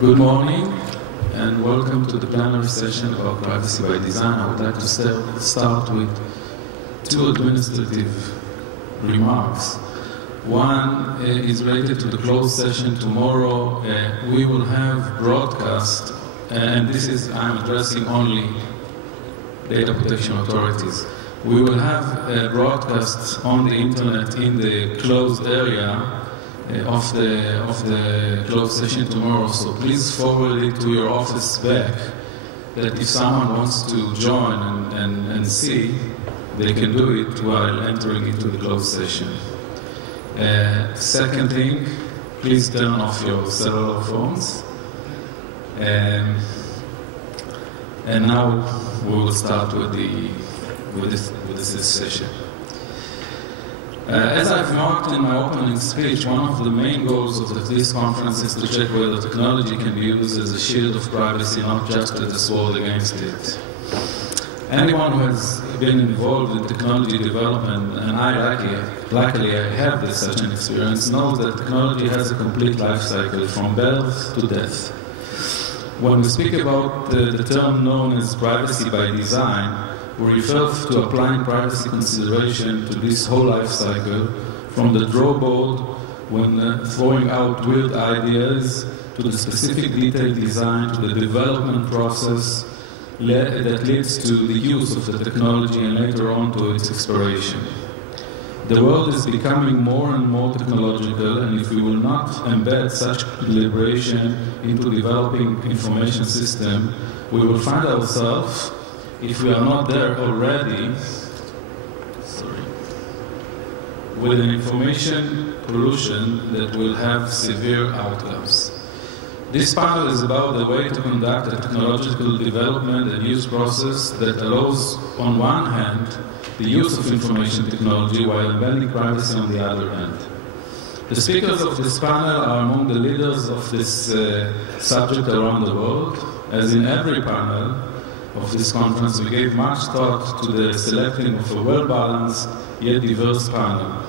Good morning and welcome to the plenary session about privacy by design. I would like to start with two administrative remarks. One is related to the closed session tomorrow. We will have broadcast, and this is, I'm addressing only data protection authorities. We will have broadcasts on the internet in the closed area of the closed session tomorrow, so please forward it to your office back, that if someone wants to join and see, they can do it while entering into the closed session. Second thing, please turn off your cellular phones. And now we will start with this session. As I've marked in my opening speech, one of the main goals of this conference is to check whether technology can be used as a shield of privacy, not just as a sword against it. Anyone who has been involved in technology development, and luckily I have such an experience, knows that technology has a complete life cycle from birth to death. When we speak about the term known as privacy by design, we refer to applying privacy consideration to this whole life cycle, from the draw board when throwing out weird ideas, to the specific detailed design, to the development process that leads to the use of the technology and later on to its expiration. The world is becoming more and more technological, and if we will not embed such deliberation into developing information system, we will find ourselves, if we are not there already, with an information pollution that will have severe outcomes. This panel is about the way to conduct a technological development and use process that allows, on one hand, the use of information technology while embedding privacy on the other hand. The speakers of this panel are among the leaders of this subject around the world. As in every panel of this conference, we gave much thought to the selecting of a well-balanced yet diverse panel.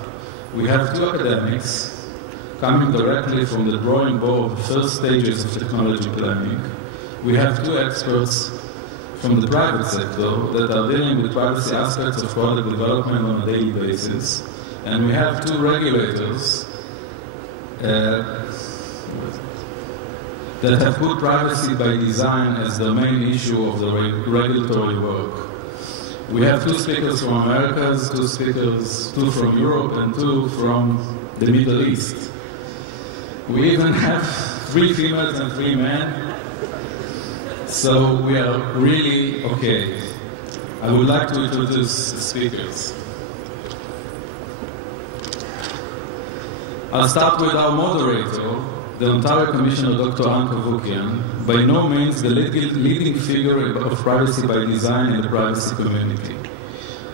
We have two academics coming directly from the drawing board of the first stages of technology planning. We have two experts from the private sector that are dealing with privacy aspects of product development on a daily basis. And we have two regulators that have put privacy by design as the main issue of the regulatory work. We have two speakers from Americas, two from Europe, and two from the Middle East. We even have 3 females and 3 men, so we are really okay. I would like to introduce the speakers. I'll start with our moderator, the Ontario Commissioner, Dr. Khan, by no means the leading figure of privacy by design in the privacy community.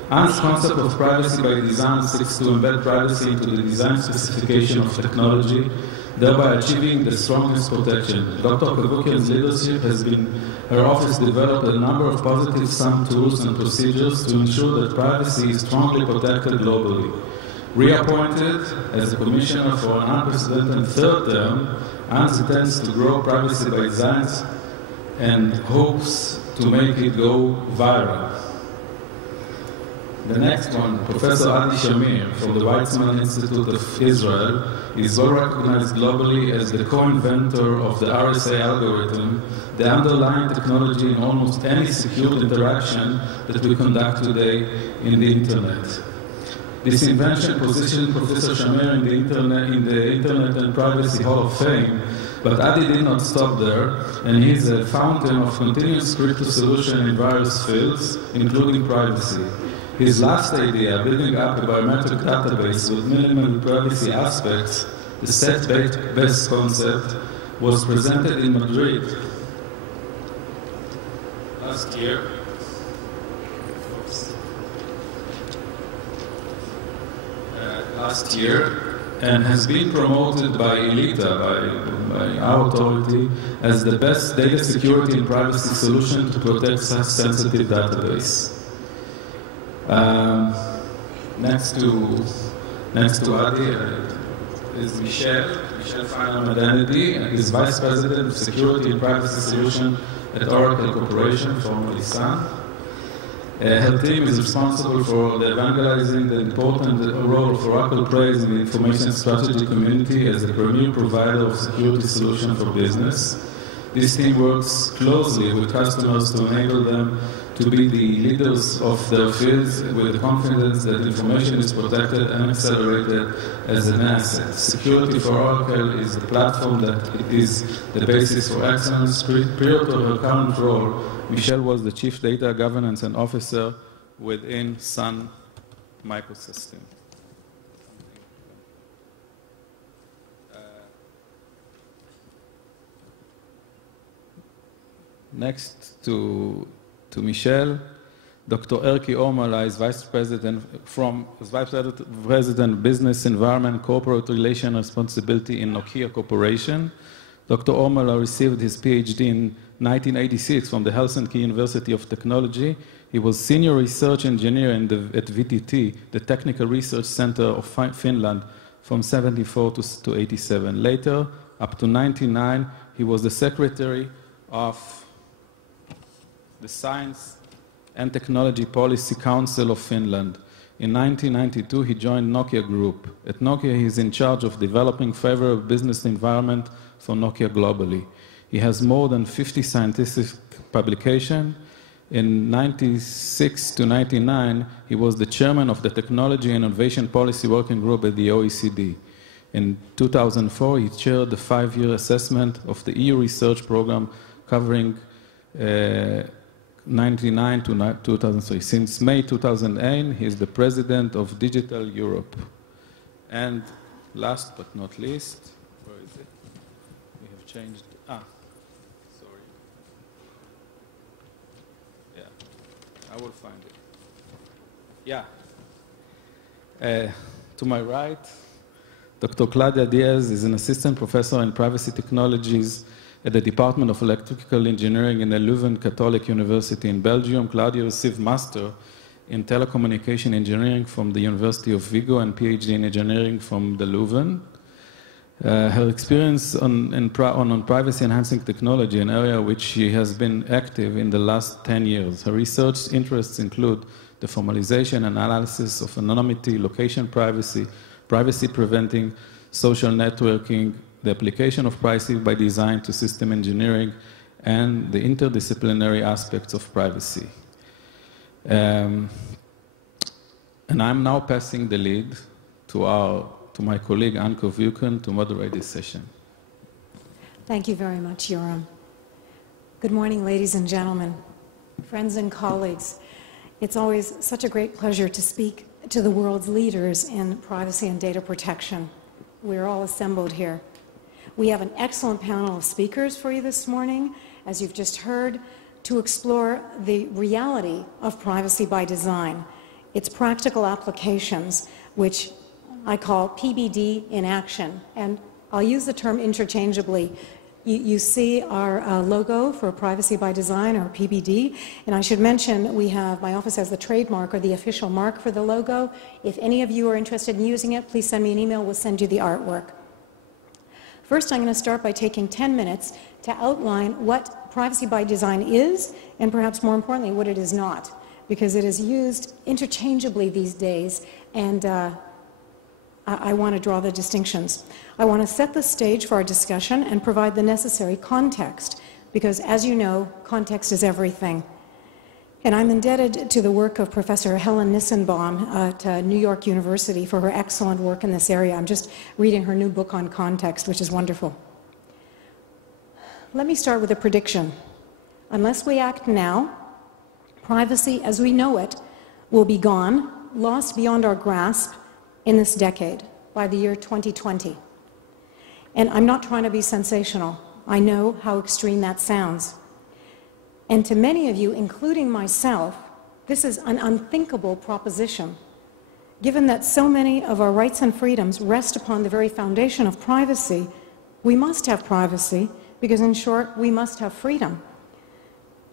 Anne's concept of privacy by design seeks to embed privacy into the design specification of technology, thereby achieving the strongest protection. Dr. Kavoukian's leadership has been her office developed a number of positive sum tools and procedures to ensure that privacy is strongly protected globally. Reappointed as the Commissioner for an unprecedented third term, Anne intends to grow privacy by design and hopes to make it go viral. The next one, Professor Adi Shamir from the Weizmann Institute of Israel, is well recognized globally as the co-inventor of the RSA algorithm, the underlying technology in almost any secure interaction that we conduct today in the Internet. This invention positioned Professor Shamir in the Internet and Privacy Hall of Fame, but Adi did not stop there, and he is a fountain of continuous crypto solution in various fields, including privacy. His last idea, building up a biometric database with minimal privacy aspects, the set-based concept, was presented in Madrid last year. And has been promoted by ILITA, by our authority, as the best data security and privacy solution to protect such sensitive database. Next to Adi is Michelle Michelle Danity is Vice President of Security and Privacy Solution at Oracle Corporation, formerly Sun. Her team is responsible for evangelizing the important role of Oracle plays in the information strategy community as a premier provider of security solutions for business. This team works closely with customers to enable them to be the leaders of their fields with the confidence that information is protected and accelerated as an asset. Security for Oracle is the platform that it is the basis for excellence. Prior to her current role, Michelle was the Chief Data Governance and Officer within Sun Microsystem. Next to Michelle, Dr. Erki Omala is Vice President Business Environment Corporate Relation Responsibility in Nokia Corporation. Dr. Omala received his PhD in 1986 from the Helsinki University of Technology. He was Senior Research Engineer at VTT, the Technical Research Center of Finland, from 74 to 87. Later, up to 99, he was the Secretary of the Science and Technology Policy Council of Finland. In 1992, he joined Nokia Group. At Nokia, he is in charge of developing favorable business environment for Nokia globally. He has more than 50 scientific publications. In 96 to 99, he was the chairman of the Technology and Innovation Policy Working Group at the OECD. In 2004, he chaired the 5-year assessment of the EU research program covering 1999 to 2003. Since May 2008, he is the president of Digital Europe. And last but not least, where is it? We have changed. Sorry. Yeah, I will find it. Yeah. To my right, Dr. Claudia Diaz is an assistant professor in privacy technologies at the Department of Electrical Engineering in the Leuven Catholic University in Belgium. Claudia received Master in Telecommunication Engineering from the University of Vigo and PhD in Engineering from the Leuven. Her experience on privacy-enhancing technology, an area which she has been active in the last 10 years. Her research interests include the formalization and analysis of anonymity, location privacy, privacy preventing, social networking, the application of privacy by design to system engineering, and the interdisciplinary aspects of privacy. And I'm now passing the lead to my colleague Anko Vuken to moderate this session. Thank you very much, Yoram. Good morning, ladies and gentlemen, friends and colleagues. It's always such a great pleasure to speak to the world's leaders in privacy and data protection. We're all assembled here. We have an excellent panel of speakers for you this morning, as you've just heard, to explore the reality of privacy by design, its practical applications, which I call PBD in action. And I'll use the term interchangeably. You see our logo for Privacy by Design, or PBD, and I should mention my office has the trademark or the official mark for the logo. If any of you are interested in using it, please send me an email, we'll send you the artwork. First, I'm going to start by taking 10 minutes to outline what Privacy by Design is, and perhaps more importantly, what it is not, because it is used interchangeably these days, and I want to draw the distinctions. I want to set the stage for our discussion and provide the necessary context, because as you know, context is everything. And I'm indebted to the work of Professor Helen Nissenbaum at New York University for her excellent work in this area. I'm just reading her new book on context, which is wonderful. Let me start with a prediction. Unless we act now, privacy as we know it will be gone, lost beyond our grasp in this decade, by the year 2020. And I'm not trying to be sensational. I know how extreme that sounds. And to many of you, including myself, this is an unthinkable proposition. Given that so many of our rights and freedoms rest upon the very foundation of privacy, we must have privacy, because in short, we must have freedom.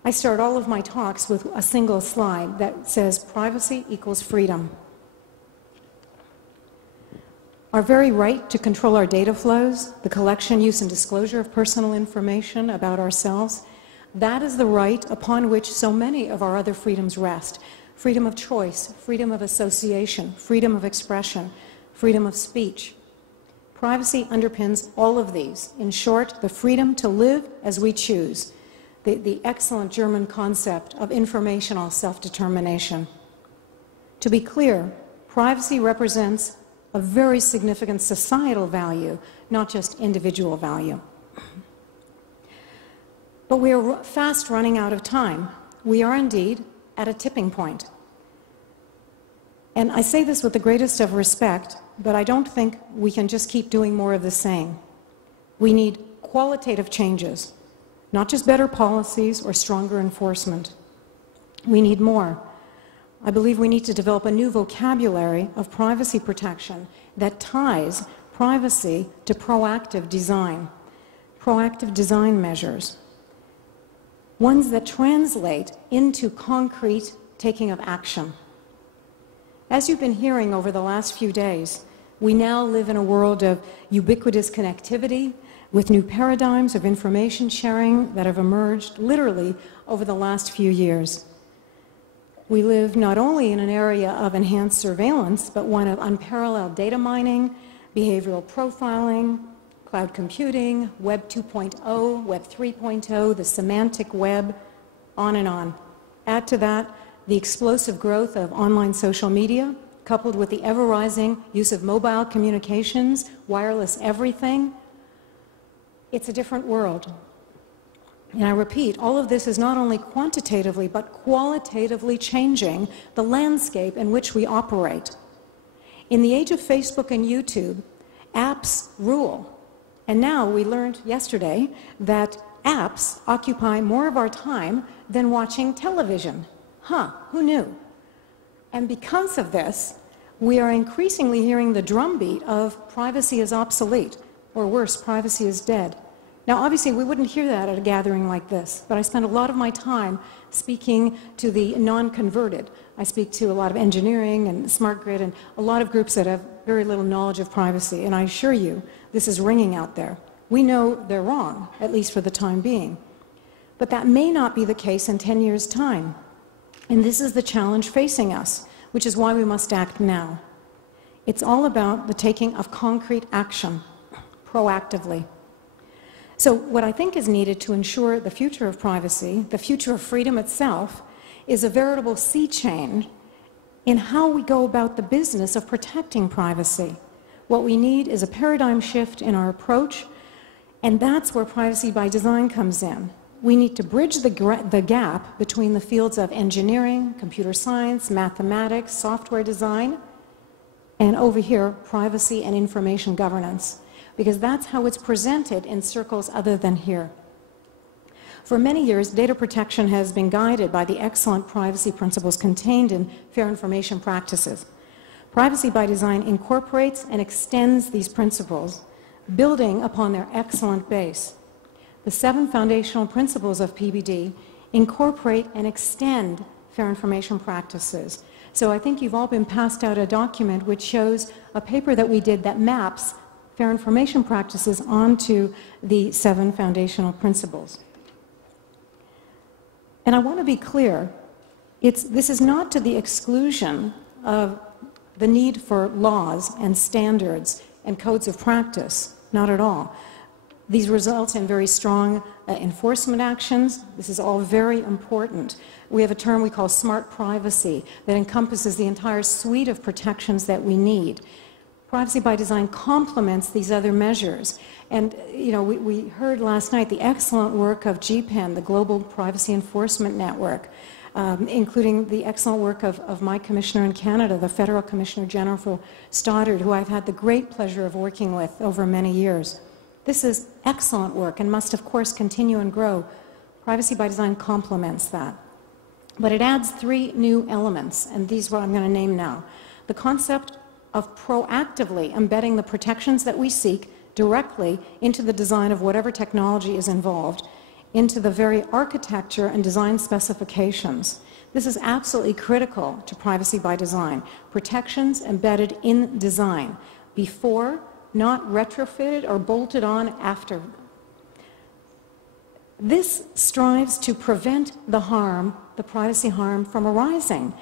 I start all of my talks with a single slide that says privacy equals freedom. Our very right to control our data flows, the collection, use, and disclosure of personal information about ourselves, that is the right upon which so many of our other freedoms rest. Freedom of choice, freedom of association, freedom of expression, freedom of speech. Privacy underpins all of these. In short, the freedom to live as we choose, the excellent German concept of informational self-determination. To be clear, privacy represents a very significant societal value, not just individual value. But we are fast running out of time. We are indeed at a tipping point. And I say this with the greatest of respect, but I don't think we can just keep doing more of the same. We need qualitative changes, not just better policies or stronger enforcement. We need more. I believe we need to develop a new vocabulary of privacy protection that ties privacy to proactive design measures, ones that translate into concrete taking of action. As you've been hearing over the last few days, we now live in a world of ubiquitous connectivity with new paradigms of information sharing that have emerged literally over the last few years. We live not only in an area of enhanced surveillance, but one of unparalleled data mining, behavioral profiling, cloud computing, Web 2.0, Web 3.0, the semantic web, on and on. Add to that the explosive growth of online social media, coupled with the ever-rising use of mobile communications, wireless everything. It's a different world. And I repeat, all of this is not only quantitatively, but qualitatively changing the landscape in which we operate. In the age of Facebook and YouTube, apps rule. And now we learned yesterday that apps occupy more of our time than watching television. Who knew? And because of this, we are increasingly hearing the drumbeat of privacy is obsolete, or worse, privacy is dead. Now, obviously, we wouldn't hear that at a gathering like this, but I spend a lot of my time speaking to the non-converted. I speak to a lot of engineering and smart grid and a lot of groups that have very little knowledge of privacy, and I assure you, this is ringing out there. We know they're wrong, at least for the time being. But that may not be the case in 10 years' time. And this is the challenge facing us, which is why we must act now. It's all about the taking of concrete action, proactively. So what I think is needed to ensure the future of privacy, the future of freedom itself, is a veritable sea change in how we go about the business of protecting privacy. What we need is a paradigm shift in our approach, and that's where privacy by design comes in. We need to bridge the gap between the fields of engineering, computer science, mathematics, software design, and over here, privacy and information governance, because that's how it's presented in circles other than here. For many years, data protection has been guided by the excellent privacy principles contained in fair information practices. Privacy by design incorporates and extends these principles, building upon their excellent base. The 7 foundational principles of PBD incorporate and extend fair information practices. So I think you've all been passed out a document which shows a paper that we did that maps fair information practices onto the 7 foundational principles. And I want to be clear, this is not to the exclusion of the need for laws and standards and codes of practice, not at all. These result in very strong enforcement actions. This is all very important. We have a term we call smart privacy that encompasses the entire suite of protections that we need. Privacy by design complements these other measures. And we heard last night the excellent work of GPEN, the Global Privacy Enforcement Network, including the excellent work of my commissioner in Canada, the Federal Commissioner General Stoddard, who I've had the great pleasure of working with over many years. This is excellent work and must, of course, continue and grow. Privacy by design complements that. But it adds 3 new elements, and these are what I'm going to name now. The concept of proactively embedding the protections that we seek directly into the design of whatever technology is involved, into the very architecture and design specifications. This is absolutely critical to privacy by design. Protections embedded in design. before, not retrofitted or bolted on after. This strives to prevent the harm, the privacy harm, from arising.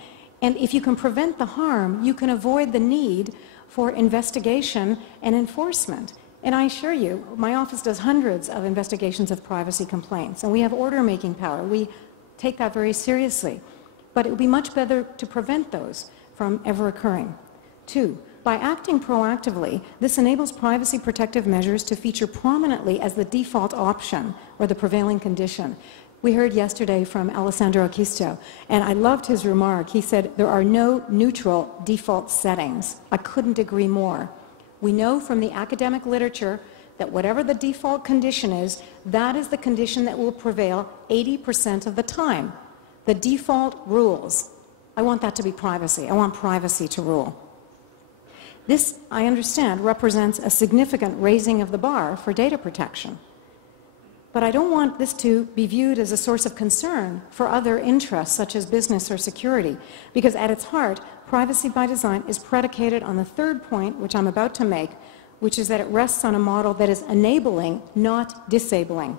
And if you can prevent the harm, you can avoid the need for investigation and enforcement. And I assure you, my office does hundreds of investigations of privacy complaints, and we have order-making power. We take that very seriously. But it would be much better to prevent those from ever occurring. 2, by acting proactively, this enables privacy protective measures to feature prominently as the default option or the prevailing condition. We heard yesterday from Alessandro Acquisto, and I loved his remark. He said, there are no neutral default settings. I couldn't agree more. We know from the academic literature that whatever the default condition is, that is the condition that will prevail 80% of the time. The default rules. I want that to be privacy. I want privacy to rule. This, I understand, represents a significant raising of the bar for data protection. But I don't want this to be viewed as a source of concern for other interests, such as business or security, because at its heart, privacy by design is predicated on the third point, which I'm about to make, which is that it rests on a model that is enabling, not disabling.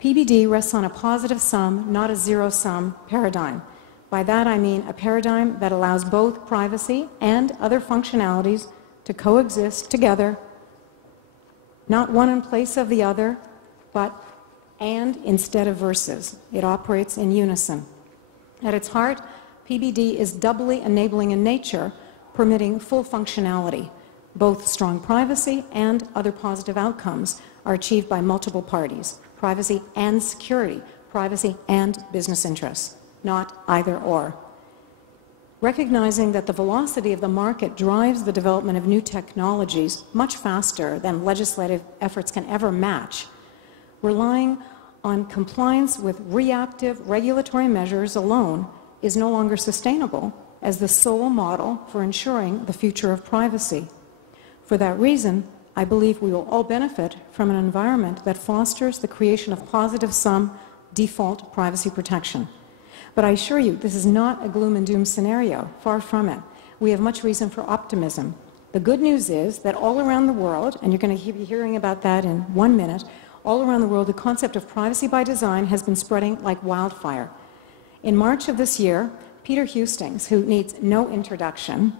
PBD rests on a positive sum, not a zero-sum paradigm. By that I mean a paradigm that allows both privacy and other functionalities to coexist together, not one in place of the other, but and instead of versus. It operates in unison. At its heart, PBD is doubly enabling in nature, permitting full functionality. Both strong privacy and other positive outcomes are achieved by multiple parties, privacy and security, privacy and business interests, not either or. Recognizing that the velocity of the market drives the development of new technologies much faster than legislative efforts can ever match, relying on compliance with reactive regulatory measures alone is no longer sustainable as the sole model for ensuring the future of privacy. For that reason, I believe we will all benefit from an environment that fosters the creation of positive sum default privacy protection. But I assure you, this is not a gloom and doom scenario, far from it. We have much reason for optimism. The good news is that all around the world, and you're going to be hearing about that in 1 minute, all around the world, the concept of privacy by design has been spreading like wildfire. In March of this year, Peter Hustings, who needs no introduction,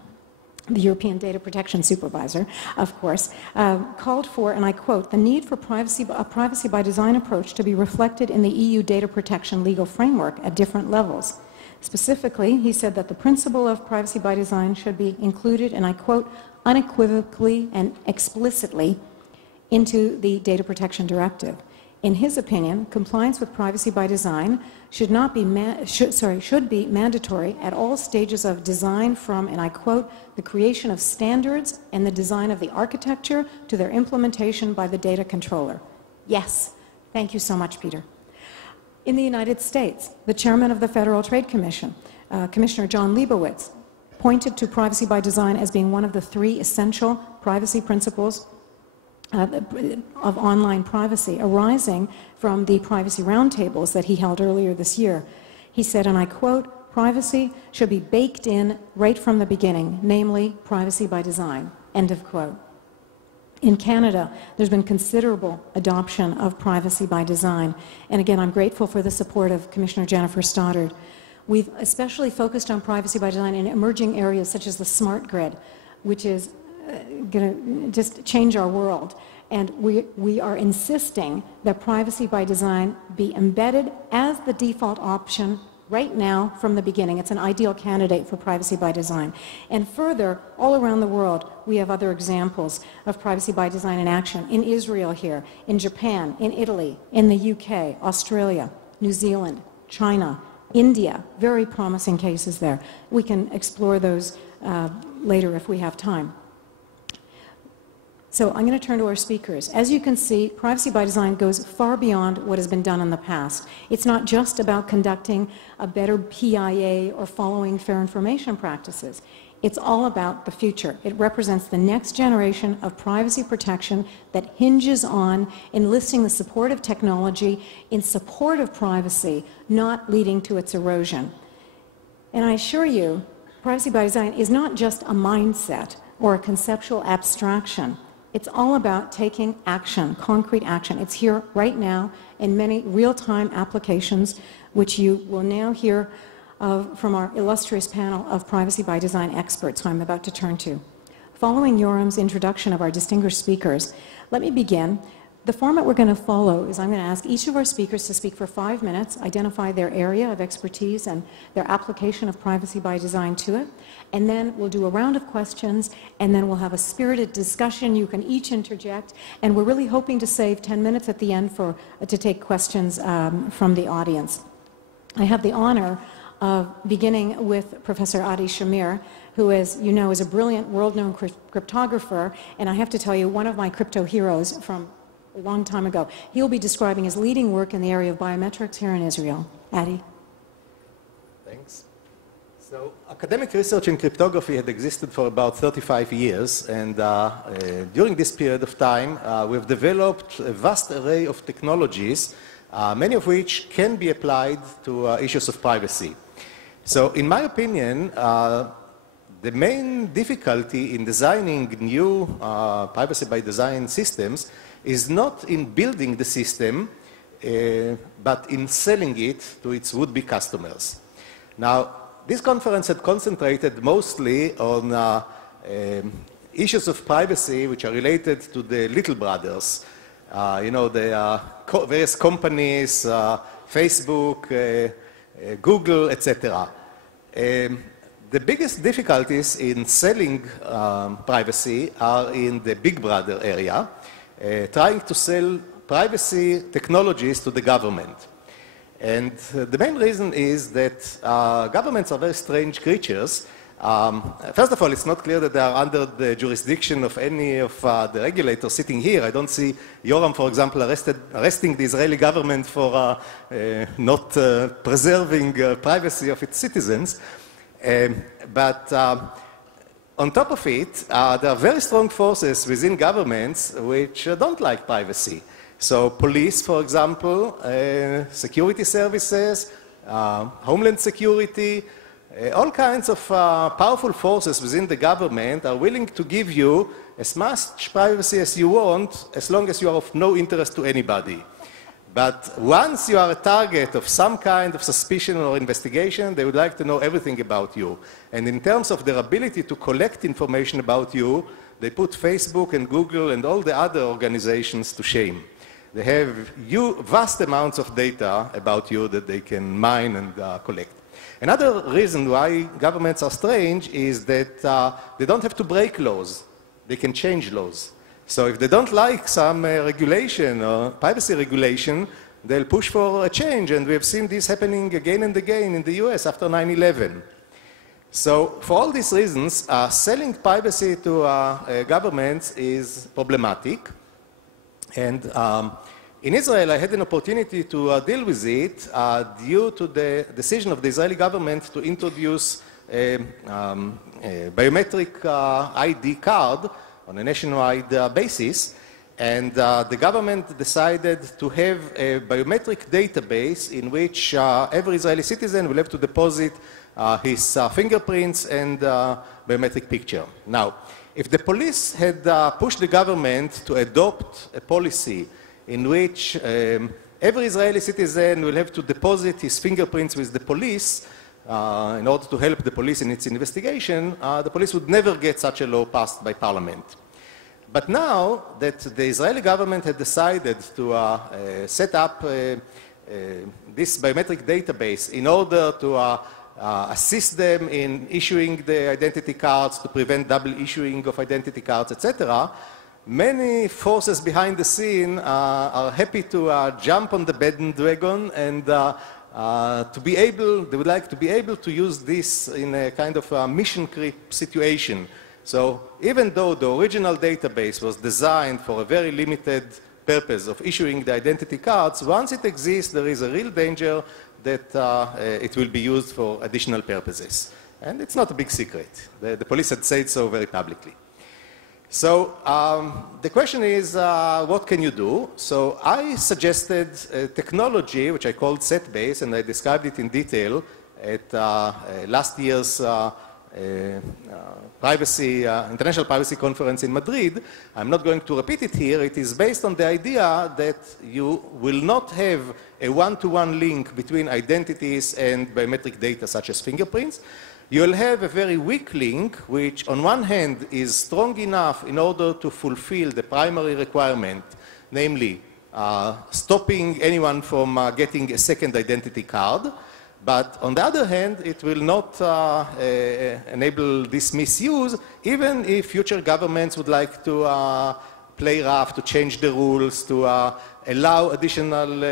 the European Data Protection Supervisor, of course, called for, and I quote, the need for a privacy by design approach to be reflected in the EU data protection legal framework at different levels. Specifically, he said that the principle of privacy by design should be included, and I quote, unequivocally and explicitly into the Data Protection Directive. In his opinion, compliance with privacy by design should be mandatory at all stages of design from, and I quote, the creation of standards and the design of the architecture to their implementation by the data controller. Yes, thank you so much, Peter. In the United States, the chairman of the Federal Trade Commission, Commissioner John Leibowitz, pointed to privacy by design as being one of the 3 essential privacy principles of online privacy arising from the privacy roundtables that he held earlier this year. He said, and I quote, privacy should be baked in right from the beginning, namely privacy by design, end of quote. In Canada, there's been considerable adoption of privacy by design, and again, I'm grateful for the support of Commissioner Jennifer Stoddard. We've especially focused on privacy by design in emerging areas such as the smart grid, which is going to just change our world. And we are insisting that privacy by design be embedded as the default option right now from the beginning. It's an ideal candidate for privacy by design. And further, all around the world, we have other examples of privacy by design in action. In Israel here, in Japan, in Italy, in the UK, Australia, New Zealand, China, India, very promising cases there. We can explore those later if we have time. So I'm going to turn to our speakers. As you can see, privacy by design goes far beyond what has been done in the past. It's not just about conducting a better PIA or following fair information practices. It's all about the future. It represents the next generation of privacy protection that hinges on enlisting the support of technology in support of privacy, not leading to its erosion. And I assure you, privacy by design is not just a mindset or a conceptual abstraction. It's all about taking action, concrete action. It's here right now in many real-time applications, which you will now hear from our illustrious panel of privacy by design experts, who I'm about to turn to. Following Yoram's introduction of our distinguished speakers, let me begin. The format we're going to follow is I'm going to ask each of our speakers to speak for 5 minutes, identify their area of expertise and their application of privacy by design to it, and then we'll do a round of questions, and then we'll have a spirited discussion. You can each interject, and we're really hoping to save 10 minutes at the end to take questions from the audience. I have the honor of beginning with Professor Adi Shamir, who, as you know, is a brilliant world-known cryptographer, and I have to tell you, one of my crypto heroes from a long time ago. He'll be describing his leading work in the area of biometrics here in Israel. Adi. Thanks. So, academic research in cryptography had existed for about 35 years, and during this period of time, we've developed a vast array of technologies, many of which can be applied to issues of privacy. So, in my opinion, the main difficulty in designing new privacy by design systems is not in building the system, but in selling it to its would-be customers. Now, this conference had concentrated mostly on issues of privacy which are related to the little brothers. You know, the various companies, Facebook, Google, etc. The biggest difficulties in selling privacy are in the big brother area, trying to sell privacy technologies to the government. And the main reason is that governments are very strange creatures. First of all, it's not clear that they are under the jurisdiction of any of the regulators sitting here. I don't see Yoram, for example, arresting the Israeli government for not preserving privacy of its citizens. But on top of it, there are very strong forces within governments which don't like privacy. So police, for example, security services, homeland security, all kinds of powerful forces within the government are willing to give you as much privacy as you want, as long as you are of no interest to anybody. But once you are a target of some kind of suspicion or investigation, they would like to know everything about you. And in terms of their ability to collect information about you, they put Facebook and Google and all the other organizations to shame. They have vast amounts of data about you that they can mine and collect. Another reason why governments are strange is that they don't have to break laws. They can change laws. So if they don't like some regulation or privacy regulation, they'll push for a change. And we have seen this happening again and again in the US after 9/11. So for all these reasons, selling privacy to governments is problematic. And in Israel, I had an opportunity to deal with it due to the decision of the Israeli government to introduce a biometric ID card on a nationwide basis, and the government decided to have a biometric database in which every Israeli citizen will have to deposit his fingerprints and biometric picture. Now, if the police had pushed the government to adopt a policy in which every Israeli citizen will have to deposit his fingerprints with the police in order to help the police in its investigation, the police would never get such a law passed by parliament. But now that the Israeli government had decided to set up this biometric database in order to assist them in issuing the identity cards, to prevent double issuing of identity cards, etc., many forces behind the scene are happy to jump on the bandwagon and they would like to be able to use this in a kind of a mission creep situation. So even though the original database was designed for a very limited purpose of issuing the identity cards, once it exists, there is a real danger that it will be used for additional purposes. And it's not a big secret. The police had said so very publicly. So the question is, what can you do? So I suggested a technology which I called set-based, and I described it in detail at last year's International Privacy Conference in Madrid. I'm not going to repeat it here. It is based on the idea that you will not have a one-to-one link between identities and biometric data such as fingerprints. You'll have a very weak link, which on one hand is strong enough in order to fulfill the primary requirement, namely stopping anyone from getting a second identity card. But on the other hand, it will not enable this misuse, even if future governments would like to play rough, to change the rules, to allow additional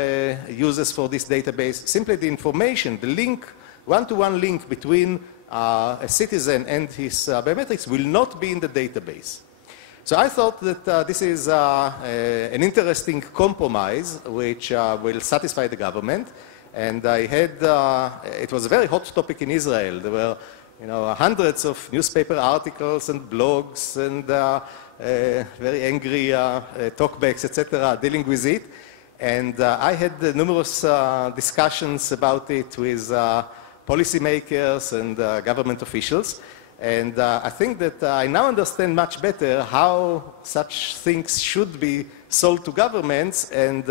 uses for this database. Simply the information, the link, one-to-one link between a citizen and his biometrics will not be in the database. So I thought that this is an interesting compromise which will satisfy the government. And I had, it was a very hot topic in Israel. There were, hundreds of newspaper articles and blogs and very angry talkbacks, etc., dealing with it. And I had numerous discussions about it with policymakers and government officials. And I think that I now understand much better how such things should be sold to governments and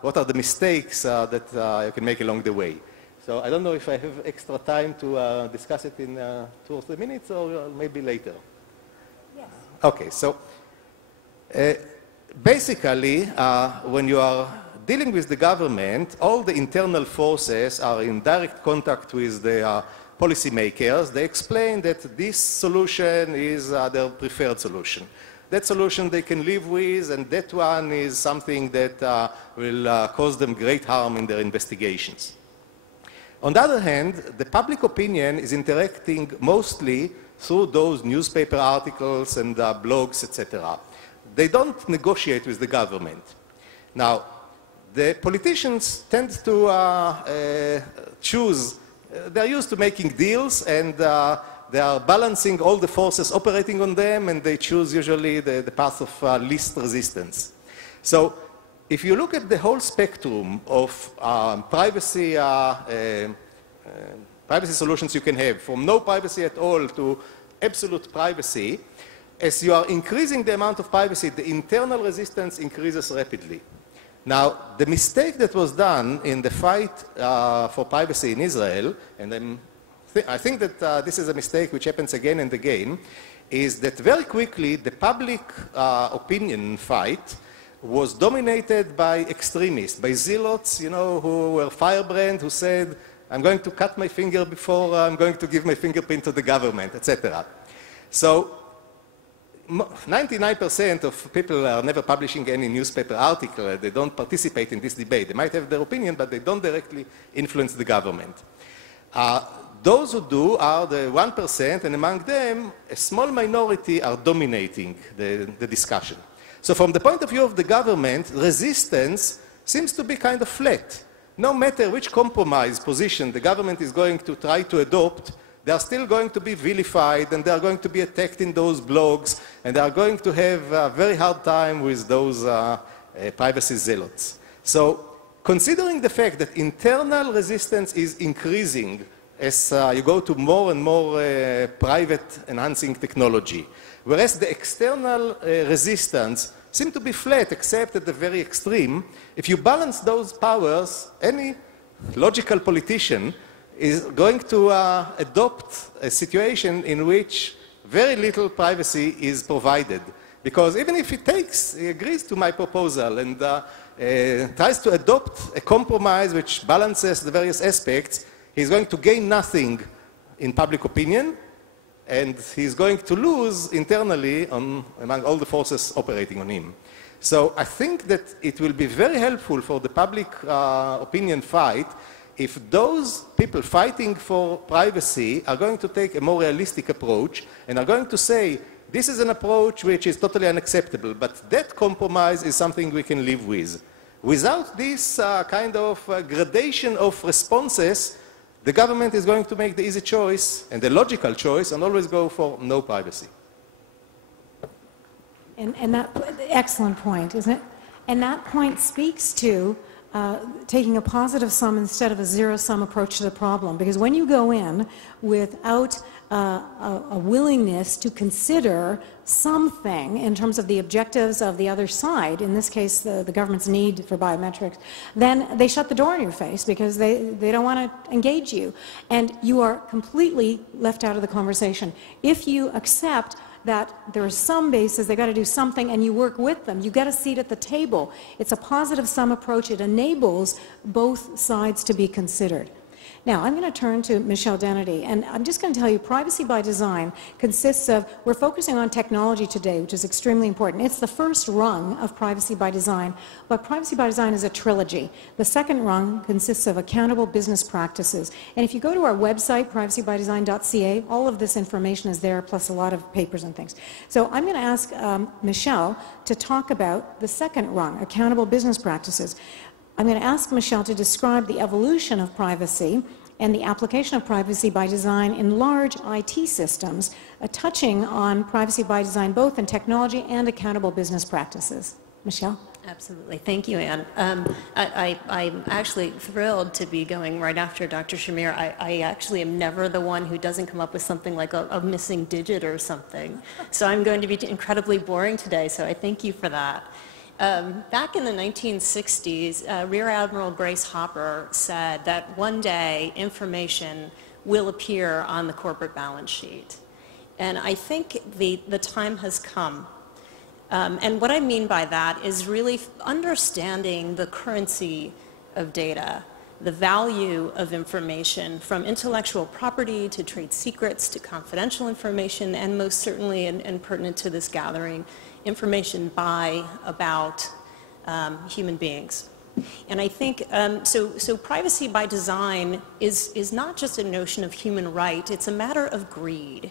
what are the mistakes that you can make along the way. So I don't know if I have extra time to discuss it in 2 or 3 minutes or maybe later. Yes. Okay, so basically when you are dealing with the government, all the internal forces are in direct contact with the policymakers. They explain that this solution is their preferred solution. That solution they can live with, and that one is something that will cause them great harm in their investigations. On the other hand, the public opinion is interacting mostly through those newspaper articles and blogs, etc. They don't negotiate with the government. Now, the politicians tend to choose, they're used to making deals, and they are balancing all the forces operating on them, and they choose usually the path of least resistance. So if you look at the whole spectrum of privacy solutions you can have, from no privacy at all to absolute privacy, as you are increasing the amount of privacy, the internal resistance increases rapidly. Now, the mistake that was done in the fight for privacy in Israel, and I think that this is a mistake which happens again and again, is that very quickly the public opinion fight was dominated by extremists, by zealots, who were firebrand, who said, I'm going to cut my finger before I'm going to give my fingerprint to the government, etc. So 99% of people are never publishing any newspaper article. They don't participate in this debate. They might have their opinion, but they don't directly influence the government. Those who do are the 1%, and among them, a small minority are dominating the discussion. So from the point of view of the government, resistance seems to be kind of flat. No matter which compromise position the government is going to try to adopt, they are still going to be vilified, and they are going to be attacked in those blogs, and they are going to have a very hard time with those privacy zealots. So considering the fact that internal resistance is increasing as you go to more and more private enhancing technology, whereas the external resistance seems to be flat except at the very extreme, if you balance those powers, any logical politician is going to adopt a situation in which very little privacy is provided. Because even if he agrees to my proposal and tries to adopt a compromise which balances the various aspects, he's going to gain nothing in public opinion, and he's going to lose internally among all the forces operating on him. So I think that it will be very helpful for the public opinion fight if those people fighting for privacy are going to take a more realistic approach and are going to say, this is an approach which is totally unacceptable, but that compromise is something we can live with. Without this kind of gradation of responses, the government is going to make the easy choice and the logical choice and always go for no privacy. And that, excellent point, isn't it? And that point speaks to taking a positive sum instead of a zero-sum approach to the problem. Because when you go in without a willingness to consider something in terms of the objectives of the other side, in this case the government's need for biometrics, then they shut the door in your face because they don't want to engage you. And you are completely left out of the conversation. If you accept that there is some basis, they've got to do something, and you work with them, you get a seat at the table. It's a positive-sum approach. It enables both sides to be considered. Now, I'm going to turn to Michelle Danity, and I'm just going to tell you, privacy by design consists of, we're focusing on technology today, which is extremely important. It's the first rung of privacy by design, but privacy by design is a trilogy. The second rung consists of accountable business practices. And if you go to our website, privacybydesign.ca, all of this information is there, plus a lot of papers and things. So I'm going to ask Michelle to talk about the second rung, accountable business practices. I'm going to ask Michelle to describe the evolution of privacy and the application of privacy by design in large IT systems, touching on privacy by design both in technology and accountable business practices. Michelle? Absolutely. Thank you, Anne. I'm actually thrilled to be going right after Dr. Shamir. I actually am never the one who doesn't come up with something like a missing digit or something. So I'm going to be incredibly boring today, so I thank you for that. Back in the 1960s, Rear Admiral Grace Hopper said that one day information will appear on the corporate balance sheet. And I think the time has come. And what I mean by that is really understanding the currency of data, the value of information, from intellectual property to trade secrets to confidential information, and most certainly, and pertinent to this gathering, information about human beings. And I think, so privacy by design is not just a notion of human right, it's a matter of greed.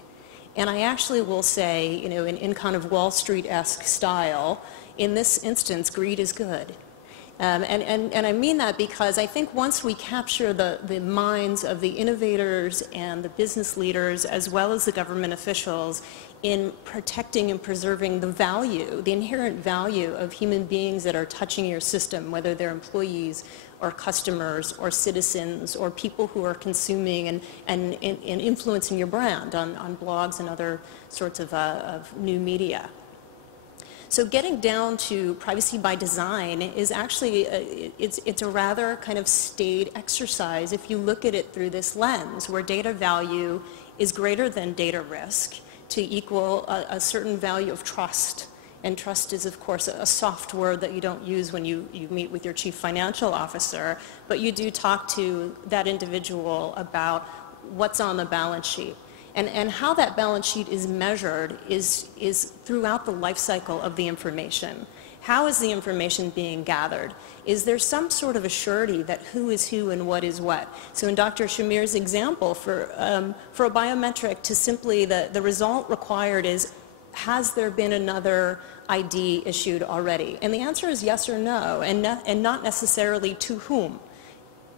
And I actually will say, you know, in kind of Wall Street-esque style, in this instance, greed is good. And I mean that because I think once we capture the minds of the innovators and the business leaders, as well as the government officials, in protecting and preserving the value, the inherent value of human beings that are touching your system, whether they're employees or customers or citizens or people who are consuming and influencing your brand on blogs and other sorts of new media. So getting down to privacy by design is actually, it's a rather kind of staid exercise if you look at it through this lens, where data value is greater than data risk to equal a certain value of trust. And trust is, of course, a soft word that you don't use when you meet with your chief financial officer, but you do talk to that individual about what's on the balance sheet. And how that balance sheet is measured is throughout the life cycle of the information. How is the information being gathered? Is there some sort of a surety that who is who and what is what? So in Dr. Shamir's example, for a biometric to simply, the result required is, has there been another ID issued already? And the answer is yes or no, and not necessarily to whom.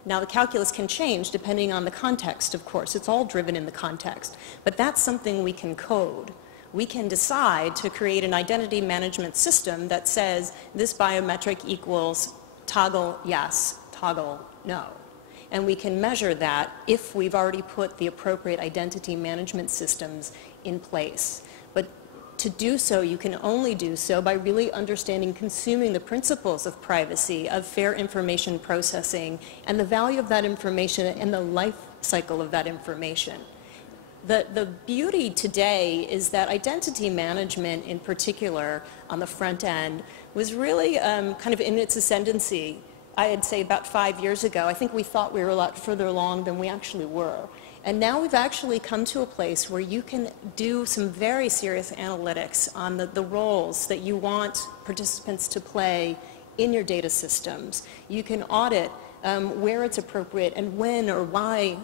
Now, the calculus can change depending on the context, of course. It's all driven in the context. But that's something we can code. We can decide to create an identity management system that says this biometric equals toggle yes, toggle no. And we can measure that if we've already put the appropriate identity management systems in place. But to do so, you can only do so by really understanding, consuming the principles of privacy, of fair information processing, and the value of that information and the life cycle of that information. The beauty today is that identity management in particular on the front end was really kind of in its ascendancy, I'd say about 5 years ago. I think we thought we were a lot further along than we actually were. And now we've actually come to a place where you can do some very serious analytics on the roles that you want participants to play in your data systems. You can audit where it's appropriate and when or why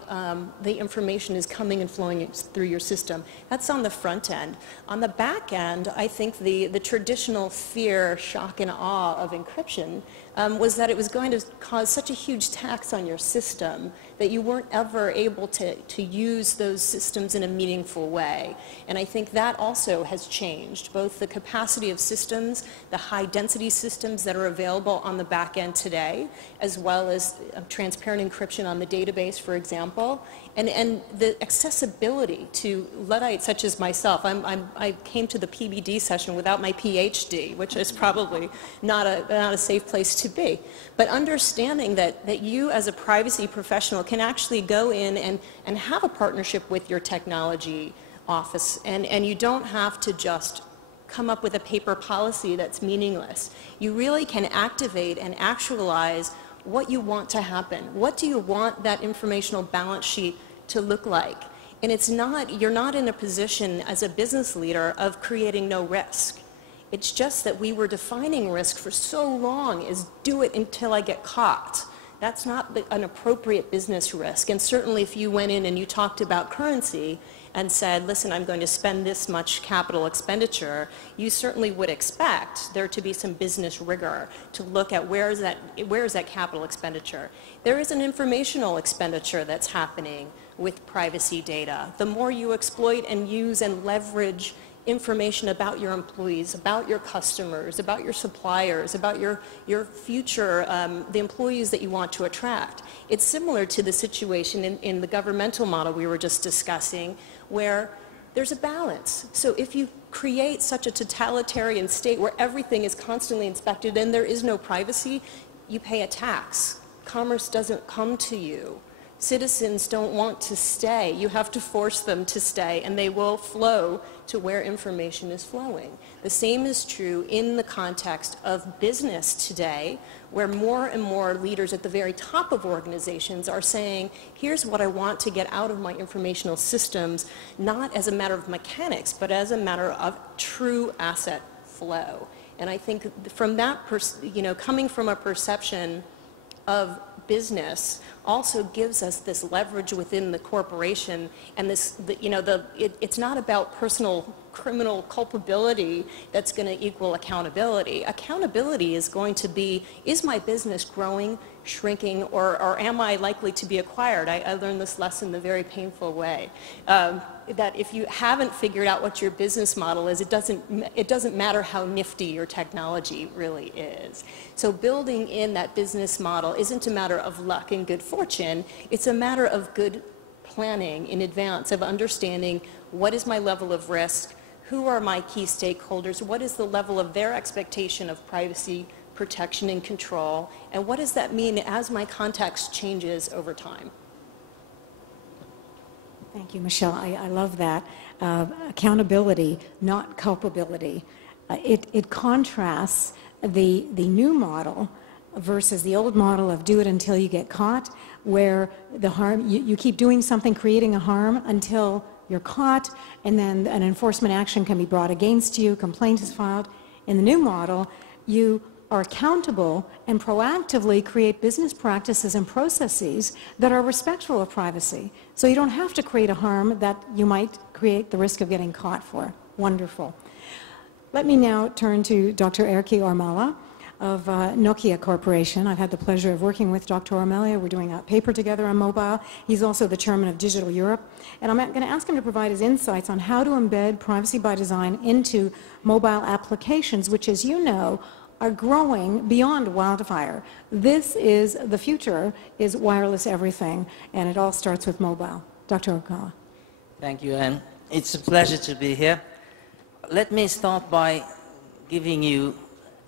the information is coming and flowing through your system. That's on the front end. On the back end, I think the traditional fear, shock, and awe of encryption was that it was going to cause such a huge tax on your system that you weren't ever able to use those systems in a meaningful way. And I think that also has changed, both the capacity of systems, the high density systems that are available on the back end today, as well as transparent encryption on the database, for example, and the accessibility to Luddites such as myself. I came to the PBD session without my PhD, which is probably not a safe place to be. But understanding that you as a privacy professional can actually go in and have a partnership with your technology office, and you don't have to just come up with a paper policy that's meaningless. You really can activate and actualize what you want to happen. What do you want that informational balance sheet to look like? And it's not, you're not in a position as a business leader of creating no risk. It's just that we were defining risk for so long as do it until I get caught. That's not an appropriate business risk. And certainly if you went in and you talked about currency and said, listen, I'm going to spend this much capital expenditure, you certainly would expect there to be some business rigor to look at where is that capital expenditure. There is an informational expenditure that's happening with privacy data. The more you exploit and use and leverage information about your employees, about your customers, about your suppliers, about your future, the employees that you want to attract. It's similar to the situation in the governmental model we were just discussing, where there's a balance. So if you create such a totalitarian state where everything is constantly inspected and there is no privacy, you pay a tax. Commerce doesn't come to you. Citizens don't want to stay. You have to force them to stay, and they will flow to where information is flowing. The same is true in the context of business today, where more and more leaders at the very top of organizations are saying, here's what I want to get out of my informational systems, not as a matter of mechanics, but as a matter of true asset flow. And I think from that, coming from a perception of business also gives us this leverage within the corporation, and this, it's not about personal criminal culpability that's going to equal accountability. Accountability is going to be, is my business growing, shrinking, or am I likely to be acquired? I learned this lesson the very painful way. That if you haven't figured out what your business model is, it doesn't matter how nifty your technology really is. So building in that business model isn't a matter of luck and good fortune, it's a matter of good planning in advance, of understanding what is my level of risk, who are my key stakeholders, what is the level of their expectation of privacy, protection, and control, and what does that mean as my context changes over time. Thank you, Michelle. I love that. Accountability, not culpability. It contrasts the new model versus the old model of do it until you get caught, where the harm, you keep doing something, creating a harm until you're caught, and then an enforcement action can be brought against you, complaint is filed. In the new model, you are accountable and proactively create business practices and processes that are respectful of privacy. So you don't have to create a harm that you might create the risk of getting caught for. Wonderful. Let me now turn to Dr. Erkki Ormala of Nokia Corporation. I've had the pleasure of working with Dr. Ormala. We're doing a paper together on mobile. He's also the chairman of Digital Europe. And I'm going to ask him to provide his insights on how to embed privacy by design into mobile applications, which, as you know, are growing beyond wildfire. This is the future, is wireless everything, and it all starts with mobile. Dr. Ormala. Thank you, Anne. It's a pleasure to be here. Let me start by giving you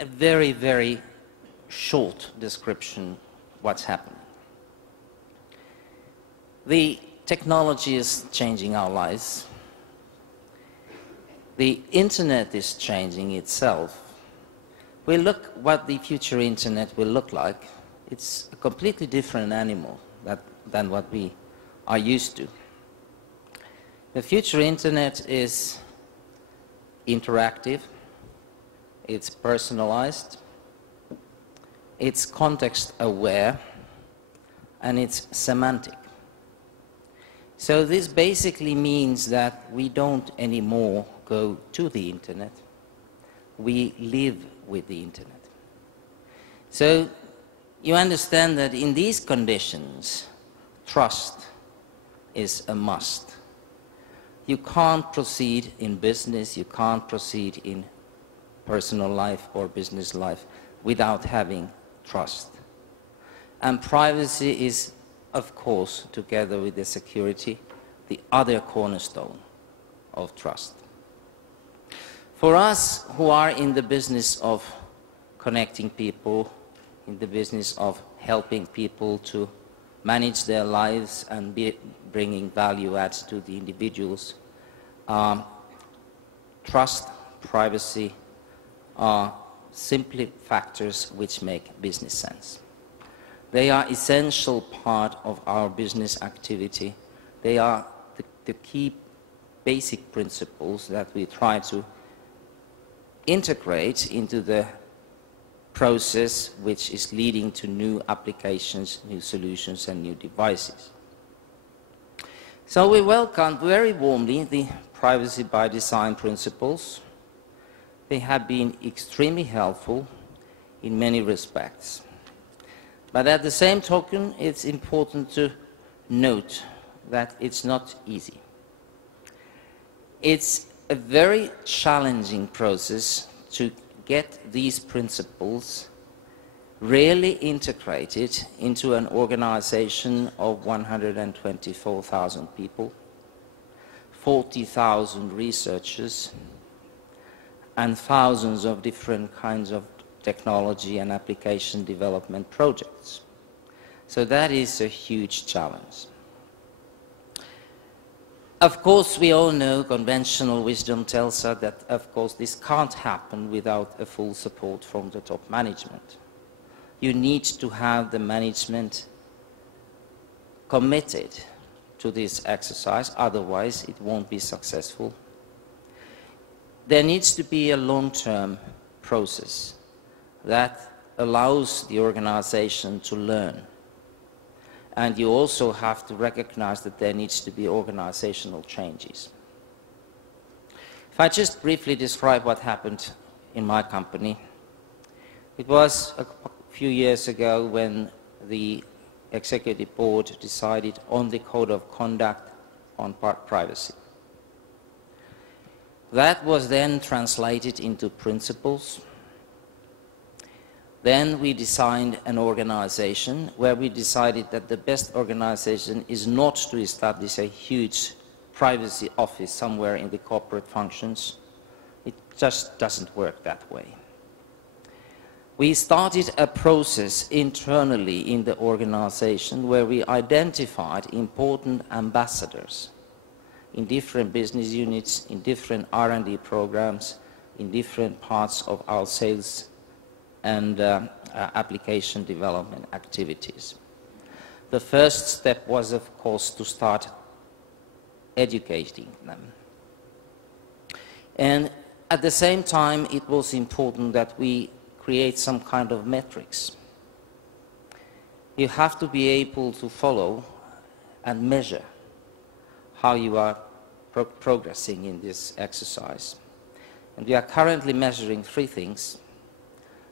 a very, very short description of what's happening. The technology is changing our lives. The internet is changing itself. We look what the future internet will look like. It's a completely different animal than what we are used to. The future internet is interactive, it's personalized, it's context aware, and it's semantic. So this basically means that we don't anymore go to the internet, we live with the internet. So you understand that in these conditions, trust is a must. You can't proceed in business, you can't proceed in personal life or business life without having trust. And privacy is, of course, together with the security, the other cornerstone of trust. For us who are in the business of connecting people, in the business of helping people to manage their lives and bringing value adds to the individuals, trust, privacy are simply factors which make business sense. They are essential part of our business activity. They are the key basic principles that we try to integrate into the process which is leading to new applications, new solutions and new devices. So we welcome very warmly the privacy by design principles. They have been extremely helpful in many respects. But at the same token, it's important to note that it's not easy. It's a very challenging process to get these principles really integrated into an organization of 124,000 people, 40,000 researchers, and thousands of different kinds of technology and application development projects. So that is a huge challenge. Of course, we all know conventional wisdom tells us that, of course, this can't happen without a full support from the top management. You need to have the management committed to this exercise, otherwise it won't be successful. There needs to be a long-term process that allows the organization to learn. And you also have to recognize that there needs to be organizational changes. If I just briefly describe what happened in my company, it was a few years ago when the executive board decided on the code of conduct on privacy. That was then translated into principles. Then we designed an organization where we decided that the best organization is not to establish a huge privacy office somewhere in the corporate functions. It just doesn't work that way. We started a process internally in the organization where we identified important ambassadors in different business units, in different R&D programs, in different parts of our sales and application development activities. The first step was, of course, to start educating them. And at the same time, it was important that we create some kind of metrics. You have to be able to follow and measure how you are progressing in this exercise. And we are currently measuring three things.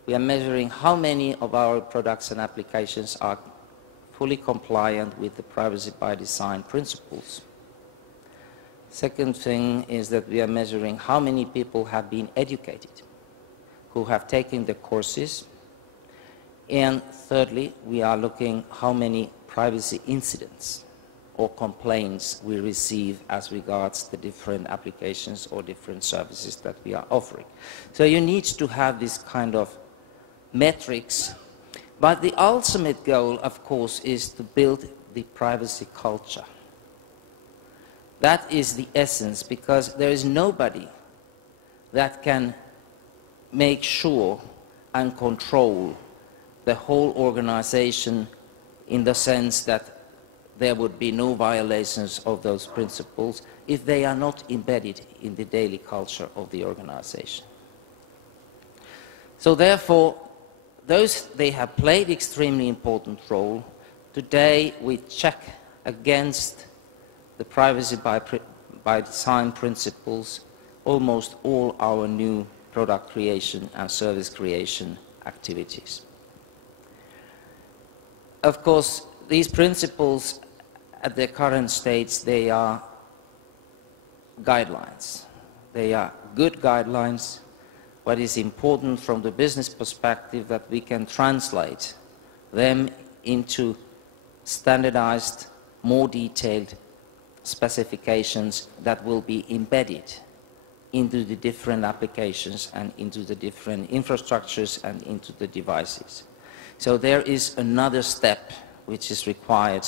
We are measuring how many of our products and applications are fully compliant with the privacy by design principles. Second thing is that we are measuring how many people have been educated, who have taken the courses. And thirdly, we are looking how many privacy incidents or complaints we receive as regards the different applications or different services that we are offering. So you need to have this kind of metrics, but the ultimate goal, of course, is to build the privacy culture. That is the essence, because there is nobody that can make sure and control the whole organization in the sense that there would be no violations of those principles if they are not embedded in the daily culture of the organization. So therefore, they have played extremely important role. Today we check against the privacy by design principles almost all our new product creation and service creation activities. of course, these principles at their current stage, they are guidelines. They are good guidelines. What is important from the business perspective that we can translate them into standardized, more detailed specifications that will be embedded into the different applications and into the different infrastructures and into the devices. So there is another step which is required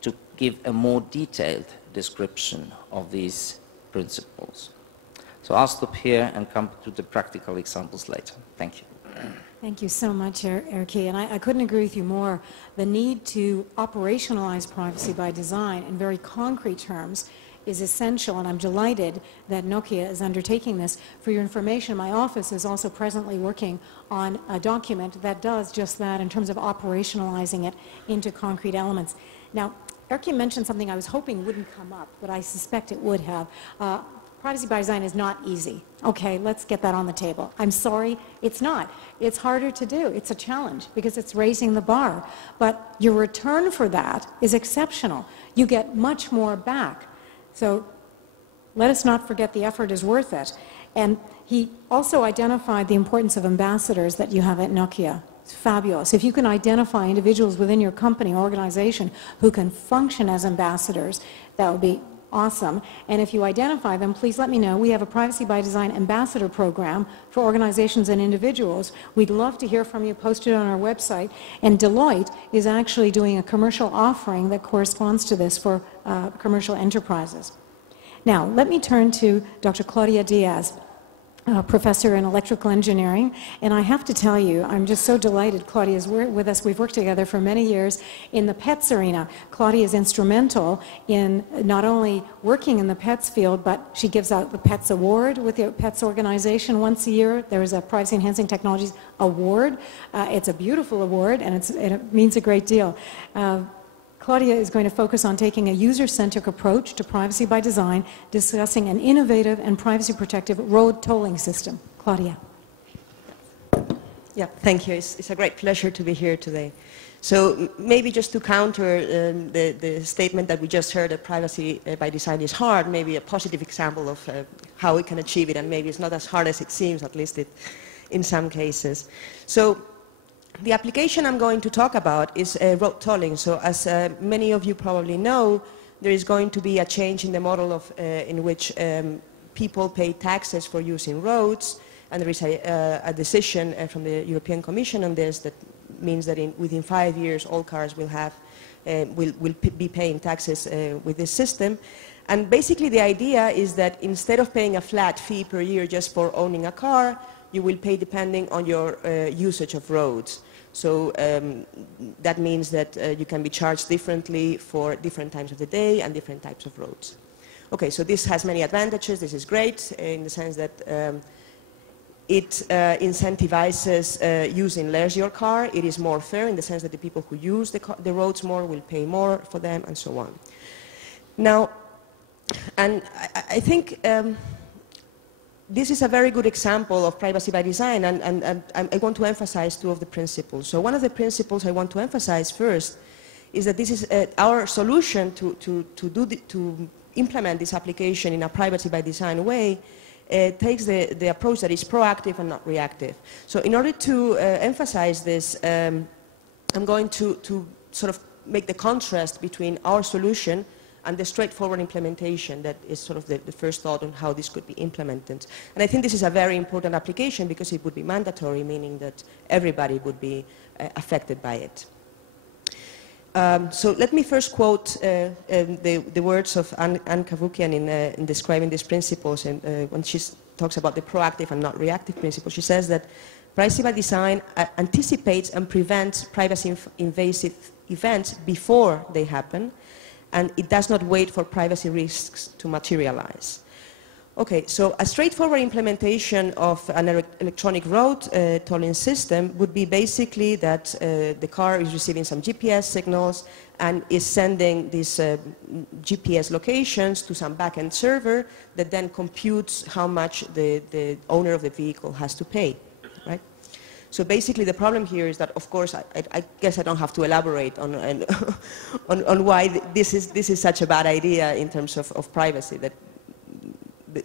to give a more detailed description of these principles. So I'll stop here and come to the practical examples later. Thank you. Thank you so much, Erkki. And I couldn't agree with you more. The need to operationalize privacy by design in very concrete terms is essential, and I'm delighted that Nokia is undertaking this. For your information, my office is also presently working on a document that does just that in terms of operationalizing it into concrete elements. Now, Erkki mentioned something I was hoping wouldn't come up, but I suspect it would have. Privacy by design is not easy. Okay, let's get that on the table. I'm sorry, it's not. It's harder to do. It's a challenge because it's raising the bar. But your return for that is exceptional. You get much more back. So let us not forget the effort is worth it. And he also identified the importance of ambassadors that you have at Nokia. It's fabulous. If you can identify individuals within your company or organization who can function as ambassadors, that would be awesome. And if you identify them, please let me know. We have a Privacy by Design ambassador program for organizations and individuals. We'd love to hear from you. Post it on our website. And Deloitte is actually doing a commercial offering that corresponds to this for commercial enterprises. Now, let me turn to Dr. Claudia Diaz, professor in electrical engineering, and I have to tell you, I'm just so delighted Claudia is with us. We've worked together for many years in the pets arena. Claudia is instrumental in not only working in the pets field, but she gives out the Pets Award with the Pets organization once a year. There is a Privacy Enhancing Technologies Award. It's a beautiful award, and it means a great deal. Claudia is going to focus on taking a user-centric approach to privacy by design, discussing an innovative and privacy-protective road tolling system. Claudia. Yeah, thank you. It's a great pleasure to be here today. So maybe just to counter the statement that we just heard that privacy by design is hard, maybe a positive example of how we can achieve it, and maybe it's not as hard as it seems, at least in some cases. So the application I'm going to talk about is road tolling. So as many of you probably know, there is going to be a change in the model of, in which people pay taxes for using roads, and there is a decision from the European Commission on this that means that within 5 years all cars will be paying taxes with this system. And basically the idea is that instead of paying a flat fee per year just for owning a car, you will pay depending on your usage of roads. So that means that you can be charged differently for different times of the day and different types of roads. Okay, so this has many advantages. This is great in the sense that it incentivizes using less your car. It is more fair in the sense that the people who use the roads more will pay more for them and so on. Now, and I think this is a very good example of privacy by design, and I want to emphasize two of the principles. So one of the principles I want to emphasize first is that this is our solution to implement this application in a privacy by design way. Takes the approach that is proactive and not reactive. So in order to emphasize this, I'm going to sort of make the contrast between our solution and the straightforward implementation that is sort of the first thought on how this could be implemented. And I think this is a very important application because it would be mandatory, meaning that everybody would be affected by it. So let me first quote the words of Anne Cavoukian in describing these principles, and when she talks about the proactive and not reactive principle. She says that privacy by design anticipates and prevents privacy invasive events before they happen, and it does not wait for privacy risks to materialize. Okay, so a straightforward implementation of an electronic road tolling system would be basically that the car is receiving some GPS signals and is sending these GPS locations to some back-end server that then computes how much the owner of the vehicle has to pay, right? So basically the problem here is that, of course, I guess I don't have to elaborate on, on why this is such a bad idea in terms of privacy, that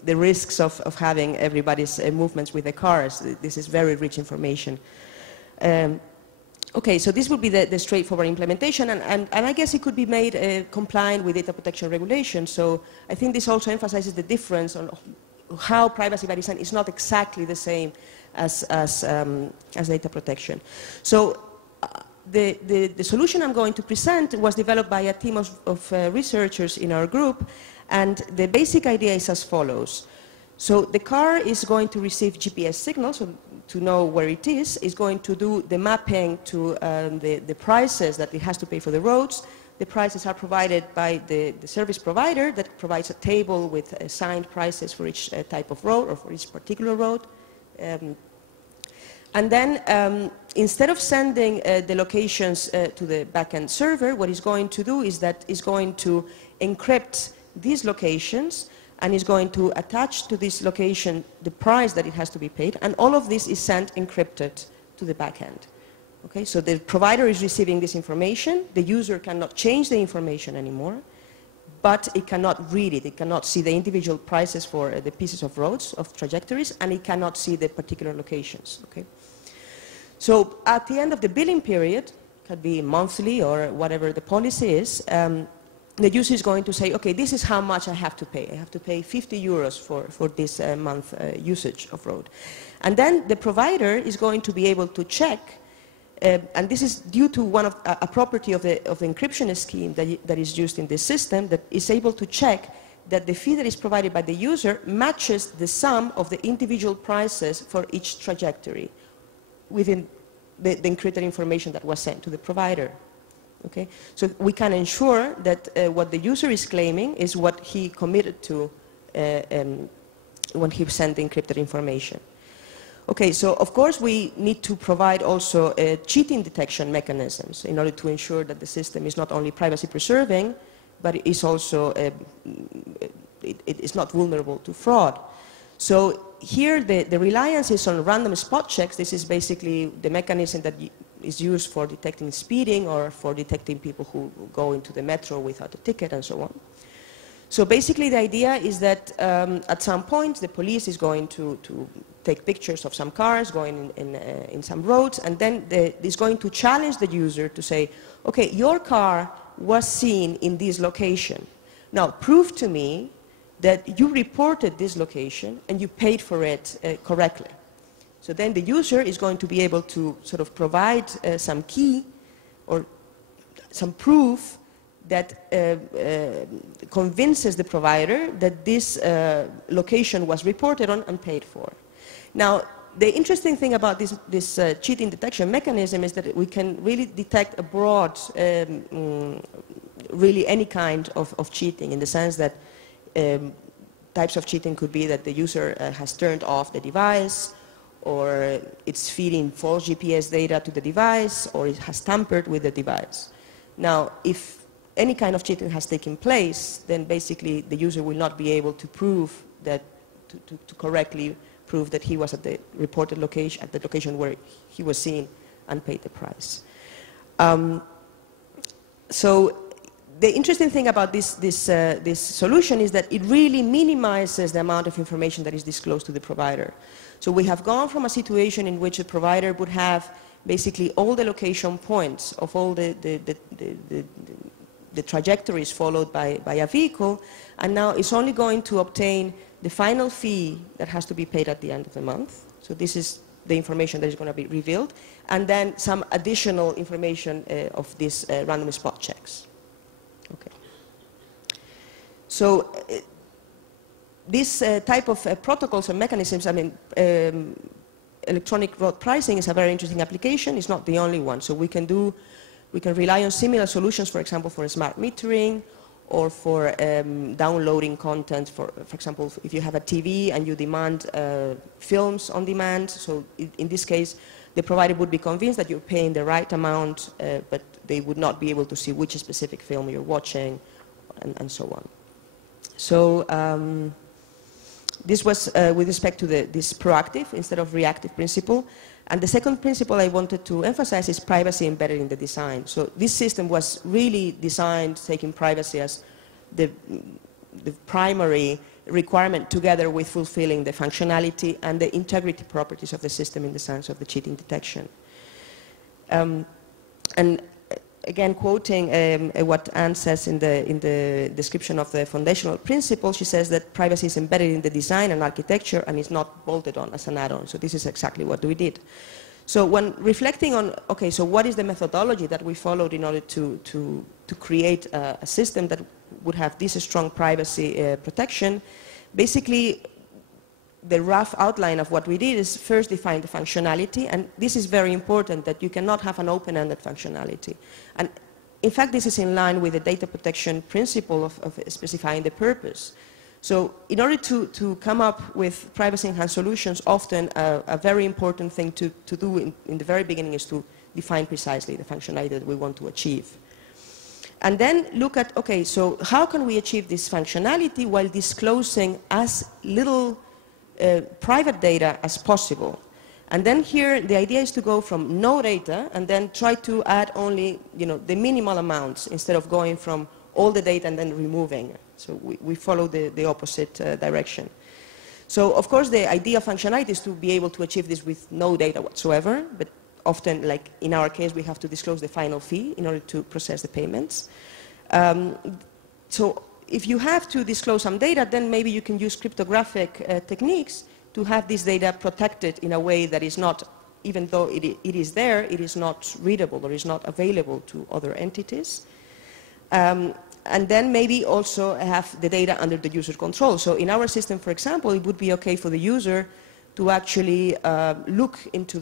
the risks of having everybody's movements with the cars, this is very rich information. Okay, so this would be the straightforward implementation, and I guess it could be made compliant with data protection regulations. So I think this also emphasizes the difference on how privacy by design is not exactly the same as data protection. So the solution I'm going to present was developed by a team of researchers in our group, and the basic idea is as follows. So the car is going to receive GPS signals to know where it is going to do the mapping to the prices that it has to pay for the roads. The prices are provided by the service provider that provides a table with assigned prices for each type of road or for each particular road. And then instead of sending the locations to the backend server, what it's going to do is that it's going to encrypt these locations and is going to attach to this location the price that it has to be paid, and all of this is sent encrypted to the backend. Okay, so the provider is receiving this information, the user cannot change the information anymore, but it cannot read it. It cannot see the individual prices for the pieces of roads, of trajectories, and it cannot see the particular locations. Okay? So at the end of the billing period, could be monthly or whatever the policy is, the user is going to say, okay, this is how much I have to pay. I have to pay 50 euros for this month usage of road. And then the provider is going to be able to check, and this is due to a property of the encryption scheme that is used in this system, that is able to check that the fee that is provided by the user matches the sum of the individual prices for each trajectory within the encrypted information that was sent to the provider. Okay? So we can ensure that what the user is claiming is what he committed to when he sent the encrypted information. Okay, so of course we need to provide also cheating detection mechanisms in order to ensure that the system is not only privacy preserving, but it is also it is not vulnerable to fraud. So here the reliance is on random spot checks. This is basically the mechanism that is used for detecting speeding or for detecting people who go into the metro without a ticket and so on. So basically the idea is that at some point the police is going to take pictures of some cars going in some roads, and then is going to challenge the user to say, okay, your car was seen in this location. Now prove to me that you reported this location and you paid for it correctly. So then the user is going to be able to sort of provide some key or some proof that convinces the provider that this location was reported on and paid for. Now, the interesting thing about this cheating detection mechanism is that we can really detect a broad, really any kind of cheating, in the sense that types of cheating could be that the user has turned off the device, or it's feeding false GPS data to the device, or it has tampered with the device. Now, if any kind of cheating has taken place, then basically the user will not be able to prove that, to correctly prove that he was at the reported location, at the location where he was seen and paid the price. So the interesting thing about this solution is that it really minimizes the amount of information that is disclosed to the provider. So we have gone from a situation in which a provider would have basically all the location points of all the trajectories followed by a vehicle, and now it's only going to obtain the final fee that has to be paid at the end of the month. So this is the information that is going to be revealed, and then some additional information of these random spot checks. Okay. So this type of protocols and mechanisms, I mean, electronic road pricing is a very interesting application. It's not the only one. So we can rely on similar solutions, for example, for smart metering, or for downloading content. For example, if you have a TV and you demand films on demand, so in this case, the provider would be convinced that you're paying the right amount, but they would not be able to see which specific film you're watching, and so on. So This was with respect to this proactive instead of reactive principle. And the second principle I wanted to emphasize is privacy embedded in the design. So this system was really designed taking privacy as the primary requirement, together with fulfilling the functionality and the integrity properties of the system in the sense of the cheating detection. And again, quoting what Anne says in the description of the foundational principle, she says that privacy is embedded in the design and architecture and is not bolted on as an add-on. So this is exactly what we did. So when reflecting on, okay, so what is the methodology that we followed in order to create a system that would have this strong privacy protection, basically the rough outline of what we did is first define the functionality, and this is very important, that you cannot have an open-ended functionality. And in fact, this is in line with the data protection principle of specifying the purpose. So in order to come up with privacy-enhanced solutions, often a very important thing to do in the very beginning is to define precisely the functionality that we want to achieve. And then look at, okay, so how can we achieve this functionality while disclosing as little private data as possible? And then here, the idea is to go from no data and then try to add only, the minimal amounts instead of going from all the data and then removing. So we follow the opposite direction. So of course, the idea of functionality is to be able to achieve this with no data whatsoever, but often, like in our case, we have to disclose the final fee in order to process the payments. So if you have to disclose some data, then maybe you can use cryptographic techniques to have this data protected in a way that is not, even though it is there, it is not readable or is not available to other entities. And then maybe also have the data under the user control. So in our system, for example, it would be okay for the user to actually look into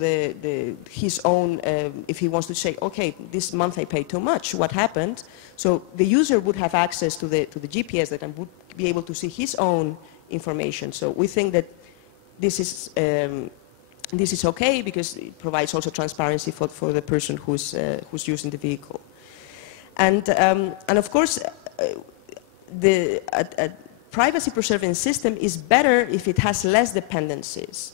his own, if he wants to say, okay, this month I paid too much, what happened? So the user would have access to the GPS data and would be able to see his own information. So we think that this is okay because it provides also transparency for the person who's using the vehicle. And of course, a privacy-preserving system is better if it has less dependencies.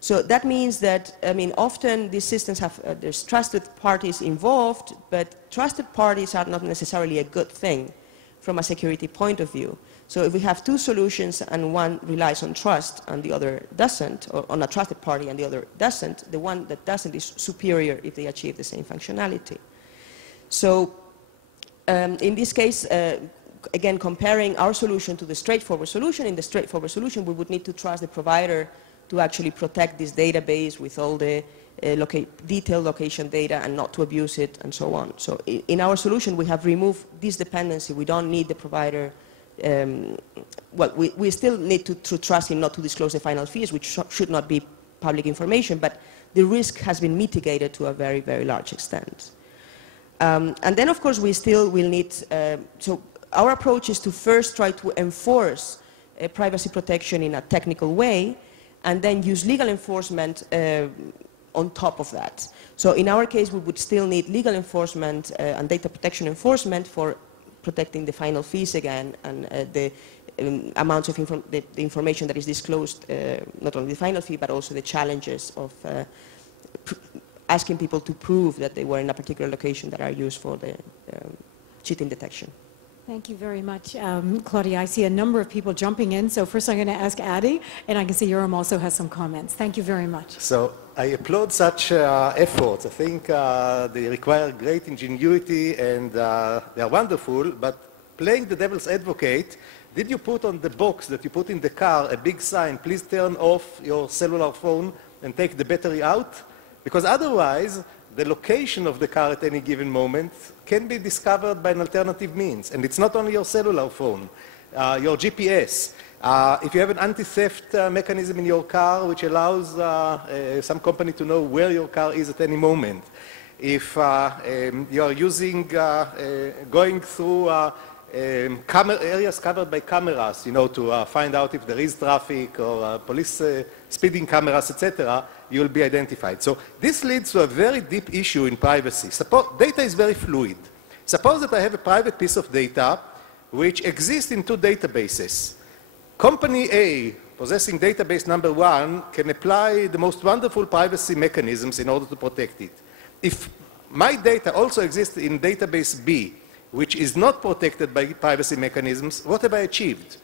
So that means that, often these systems have, there's trusted parties involved, but trusted parties are not necessarily a good thing from a security point of view. So if we have two solutions and one relies on trust and the other doesn't, or on a trusted party and the other doesn't, the one that doesn't is superior if they achieve the same functionality. So in this case, again, comparing our solution to the straightforward solution, in the straightforward solution, we would need to trust the provider to actually protect this database with all the detailed location data and not to abuse it and so on. So in our solution, we have removed this dependency. We don't need the provider. Well, we still need to trust him not to disclose the final fees, which should not be public information, but the risk has been mitigated to a very, very large extent. And then, of course, we still will need, so our approach is to first try to enforce privacy protection in a technical way, and then use legal enforcement on top of that. So in our case, we would still need legal enforcement and data protection enforcement for protecting the final fees again, and the amounts of the information that is disclosed, not only the final fee, but also the challenges of asking people to prove that they were in a particular location that are used for the cheating detection. Thank you very much, Claudia. I see a number of people jumping in. So first I'm going to ask Adi, and I can see Yoram also has some comments. Thank you very much. So I applaud such efforts. I think they require great ingenuity and they are wonderful, but playing the devil's advocate, did you put on the box that you put in the car a big sign, please turn off your cellular phone and take the battery out? Because otherwise, the location of the car at any given moment can be discovered by an alternative means. And it's not only your cellular phone, your GPS. If you have an anti-theft mechanism in your car which allows some company to know where your car is at any moment. If you are using, going through areas covered by cameras, to find out if there is traffic or police speeding cameras, etc., you will be identified. So this leads to a very deep issue in privacy. Data is very fluid. Suppose that I have a private piece of data which exists in two databases. Company A possessing database number 1 can apply the most wonderful privacy mechanisms in order to protect it. If my data also exists in database B, which is not protected by privacy mechanisms, what have I achieved?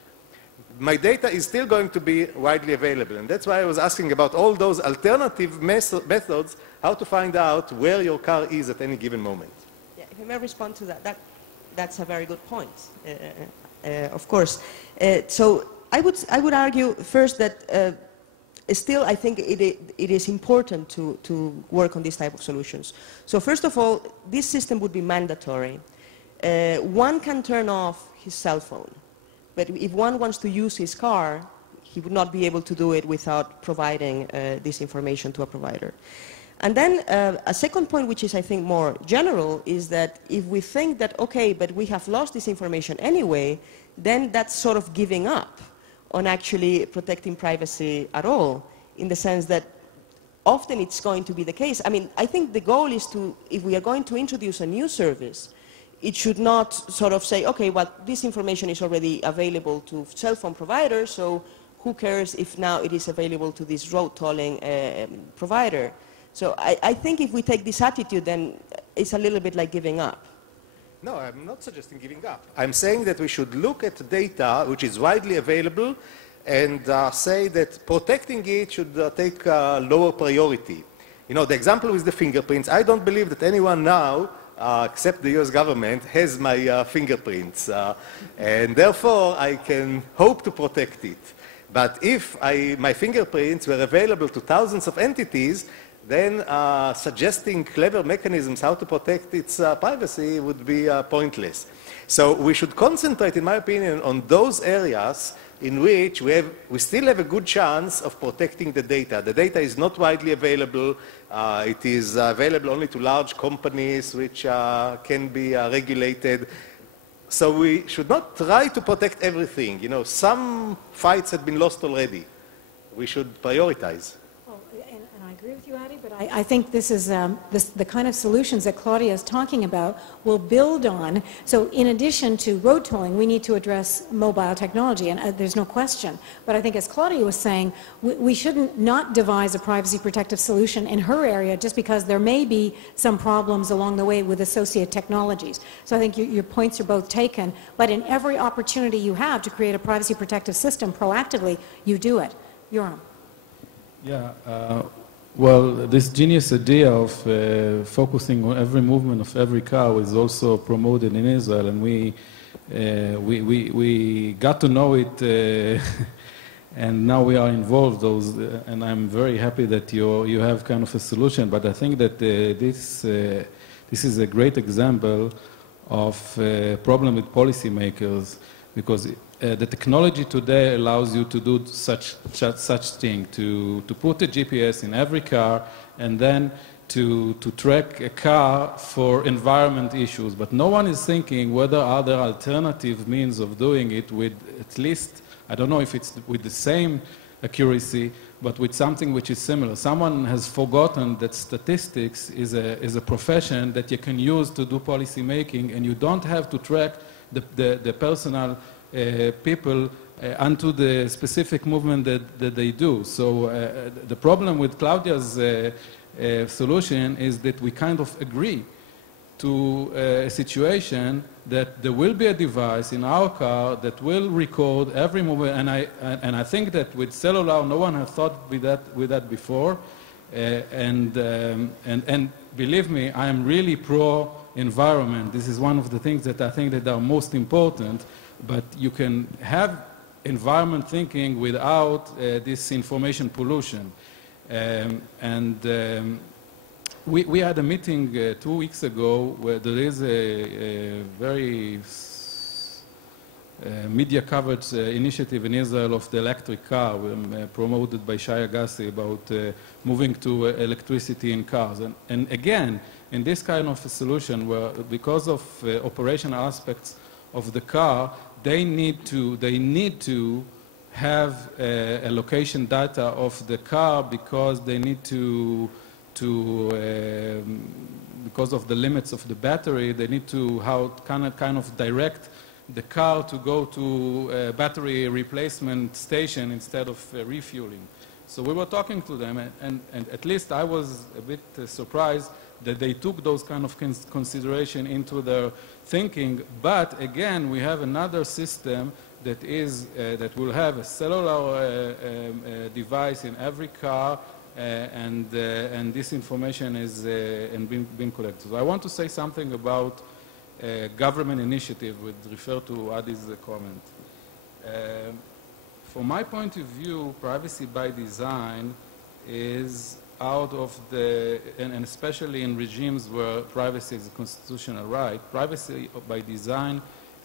My data is still going to be widely available. And that's why I was asking about all those alternative methods, how to find out where your car is at any given moment. Yeah, if I may respond to that, that's a very good point, of course. So I would argue first that still I think it is important to work on this type of solutions. So first of all, this system would be mandatory. One can turn off his cell phone. But if one wants to use his car, he would not be able to do it without providing this information to a provider. And then a second point, which is, I think, more general, is that if we think that, okay, but we have lost this information anyway, then that's sort of giving up on actually protecting privacy at all, in the sense that often it's going to be the case. I mean, I think the goal is to, if we are going to introduce a new service, it should not sort of say, okay, well, this information is already available to cell phone providers, so who cares if now it is available to this road tolling provider? So I think if we take this attitude, then it's a little bit like giving up. No, I'm not suggesting giving up. I'm saying that we should look at data which is widely available and say that protecting it should take lower priority. You know, the example with the fingerprints, I don't believe that anyone now except the US government, has my fingerprints. And therefore, I can hope to protect it. But if my fingerprints were available to thousands of entities, then suggesting clever mechanisms how to protect its privacy would be pointless. So we should concentrate, in my opinion, on those areas in which we still have a good chance of protecting the data. The data is not widely available. It is available only to large companies which can be regulated. So we should not try to protect everything. You know, some fights have been lost already. We should prioritize. I agree with you, Adi, but I think this is the kind of solutions that Claudia is talking about will build on. So in addition to road tolling, we need to address mobile technology, and there's no question. But I think as Claudia was saying, we shouldn't not devise a privacy protective solution in her area just because there may be some problems along the way with associated technologies. So I think your points are both taken, but in every opportunity you have to create a privacy protective system proactively, you do it. Yoram. Yeah. Well, this genius idea of focusing on every movement of every car was also promoted in Israel, and we got to know it, and now we are involved. And I'm very happy that you have kind of a solution. But I think that this is a great example of a problem with policymakers, because the technology today allows you to do such thing, to put a GPS in every car and then to track a car for environment issues. But no one is thinking whether are there alternative means of doing it with at least, I don't know if it's with the same accuracy, but with something which is similar. Someone has forgotten that statistics is a profession that you can use to do policy making, and you don't have to track the personal people onto the specific movement that they do. So the problem with Claudia's solution is that we kind of agree to a situation that there will be a device in our car that will record every movement, and I think that with cellular, no one has thought with that before, and believe me, I am really pro-environment. This is one of the things that I think that are most important. But you can have environment thinking without this information pollution. We had a meeting 2 weeks ago where there is a very media coverage initiative in Israel of the electric car promoted by Shai Agassi about moving to electricity in cars. And again, in this kind of a solution where because of operational aspects of the car, they need to have a location data of the car because they need to because of the limits of the battery, they need to kind of direct the car to go to a battery replacement station instead of refueling. So we were talking to them, and at least I was a bit surprised that they took those kind of consideration into their thinking. But again, we have another system that is that will have a cellular device in every car, and this information is been collected. So I want to say something about government initiative with refer to Adi's comment. From my point of view, privacy by design is out of the, and especially in regimes where privacy is a constitutional right, privacy by design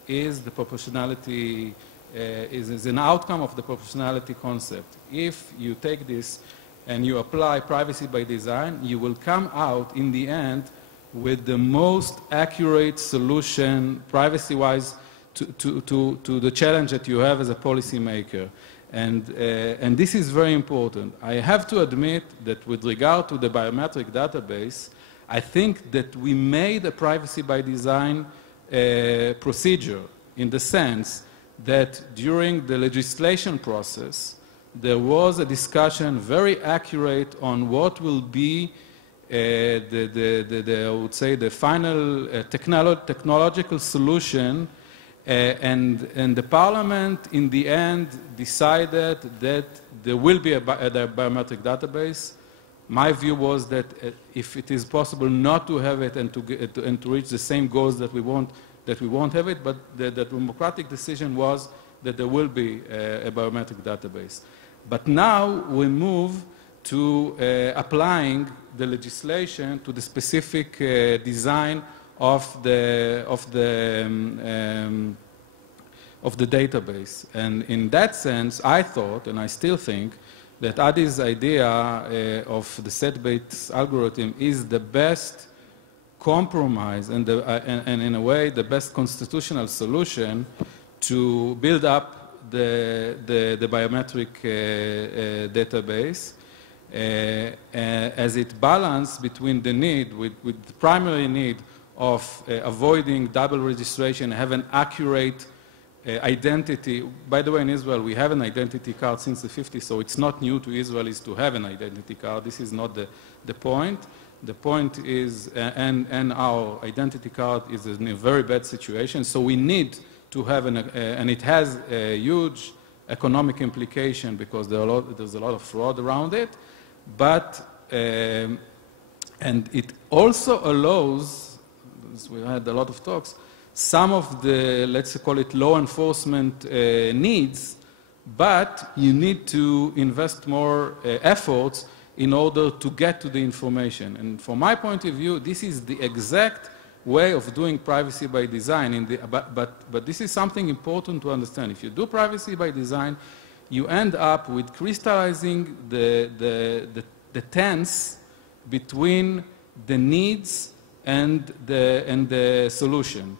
is the proportionality, is an outcome of the proportionality concept. If you take this and you apply privacy by design, you will come out in the end with the most accurate solution, privacy-wise, to the challenge that you have as a policymaker. And this is very important. I have to admit that with regard to the biometric database, I think that we made a privacy by design procedure in the sense that during the legislation process, there was a discussion very accurate on what will be I would say the final technological solution, and the Parliament in the end decided that there will be a biometric database. My view was that if it is possible not to have it and to reach the same goals that we won't have it, but the democratic decision was that there will be a biometric database. But now we move to applying the legislation to the specific design of the database. And in that sense, I thought, and I still think, that Adi's idea of the set-based algorithm is the best compromise and in a way the best constitutional solution to build up the biometric database. As it balances between the need, with the primary need of avoiding double registration, have an accurate identity. By the way, in Israel, we have an identity card since the 50s, so it's not new to Israelis to have an identity card. This is not the point. The point is, and our identity card is in a very bad situation, so we need to have and it has a huge economic implication because there's a lot of fraud around it. But, and it also allows, we had a lot of talks, some of the, let's call it law enforcement needs, but you need to invest more efforts in order to get to the information. And from my point of view, this is the exact way of doing privacy by design. But this is something important to understand. If you do privacy by design, you end up with crystallizing the tense between the needs and the solution.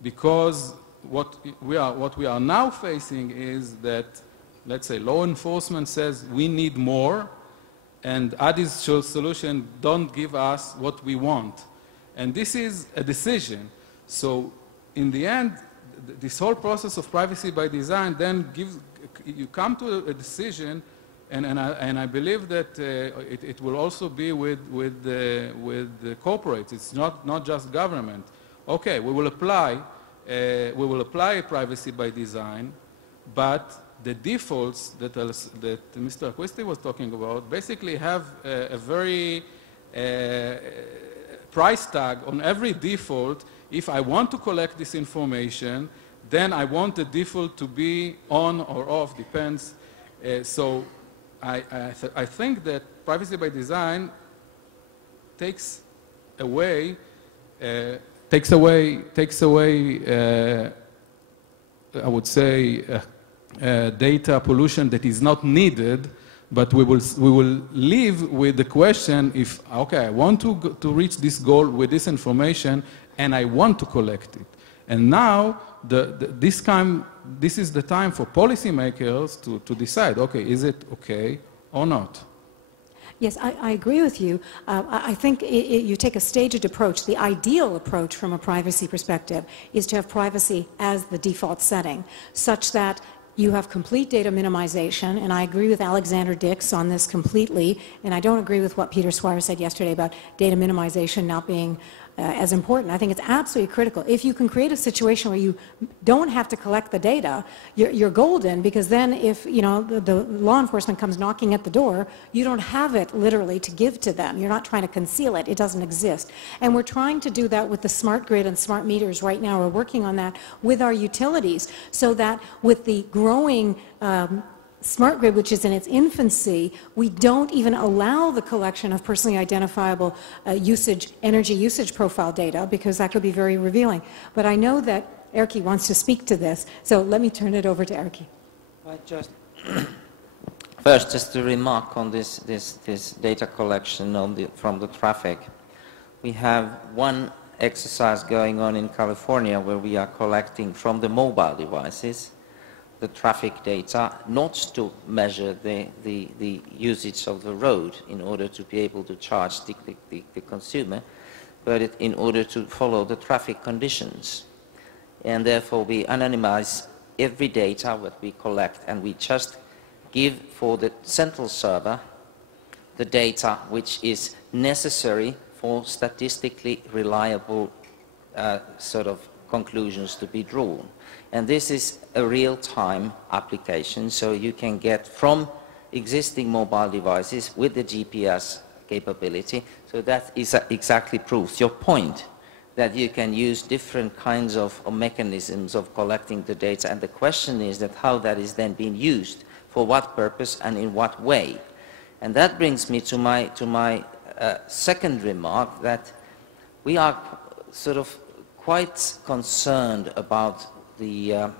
Because what we are now facing is that, let's say, law enforcement says we need more, and Adi's solution don't give us what we want. And this is a decision. So in the end, this whole process of privacy by design then gives, you come to a decision, and I believe that it will also be with the corporates. It's not just government. Okay, we will apply privacy by design, but the defaults that Mr. Acquisti was talking about basically have a very price tag on every default. If I want to collect this information, then I want the default to be on or off, depends. So I think that privacy by design takes away I would say, data pollution that is not needed, but we will live with the question if, okay, I want to reach this goal with this information, and I want to collect it. And now, this is the time for policymakers to decide, okay, is it okay or not? Yes, I agree with you. I think you take a staged approach. The ideal approach from a privacy perspective is to have privacy as the default setting, such that you have complete data minimization, and I agree with Alexander Dix on this completely, and I don't agree with what Peter Swire said yesterday about data minimization not being as important. I think it's absolutely critical. If you can create a situation where you don't have to collect the data, you're golden, because then if the law enforcement comes knocking at the door, you don't have it literally to give to them. You're not trying to conceal it. It doesn't exist. And we're trying to do that with the smart grid and smart meters right now. We're working on that with our utilities, so that with the growing smart grid, which is in its infancy, we don't even allow the collection of personally identifiable energy usage profile data, because that could be very revealing. But I know that Erkki wants to speak to this, so let me turn it over to Erkki. First, just to remark on this data collection from the traffic. We have one exercise going on in California where we are collecting from the mobile devices the traffic data, not to measure the usage of the road in order to be able to charge the consumer, but in order to follow the traffic conditions. And therefore we anonymize every data that we collect, and we just give for the central server the data which is necessary for statistically reliable sort of conclusions to be drawn. And this is a real-time application, so you can get from existing mobile devices with the GPS capability. So that exactly proves your point, that you can use different kinds of mechanisms of collecting the data. And the question is that how that is then being used, for what purpose and in what way. And that brings me to my second remark, that we are sort of quite concerned about the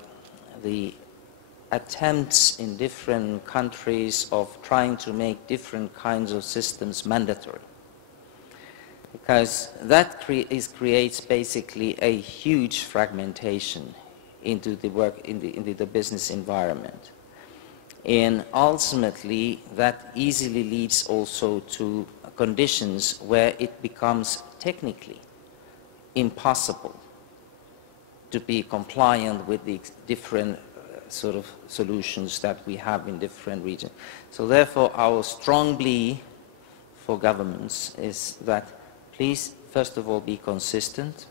attempts in different countries of trying to make different kinds of systems mandatory, because that creates basically a huge fragmentation into the into the business environment, and ultimately that easily leads also to conditions where it becomes technically impossible to be compliant with the different sort of solutions that we have in different regions. So therefore our strong plea for governments is that please first of all be consistent,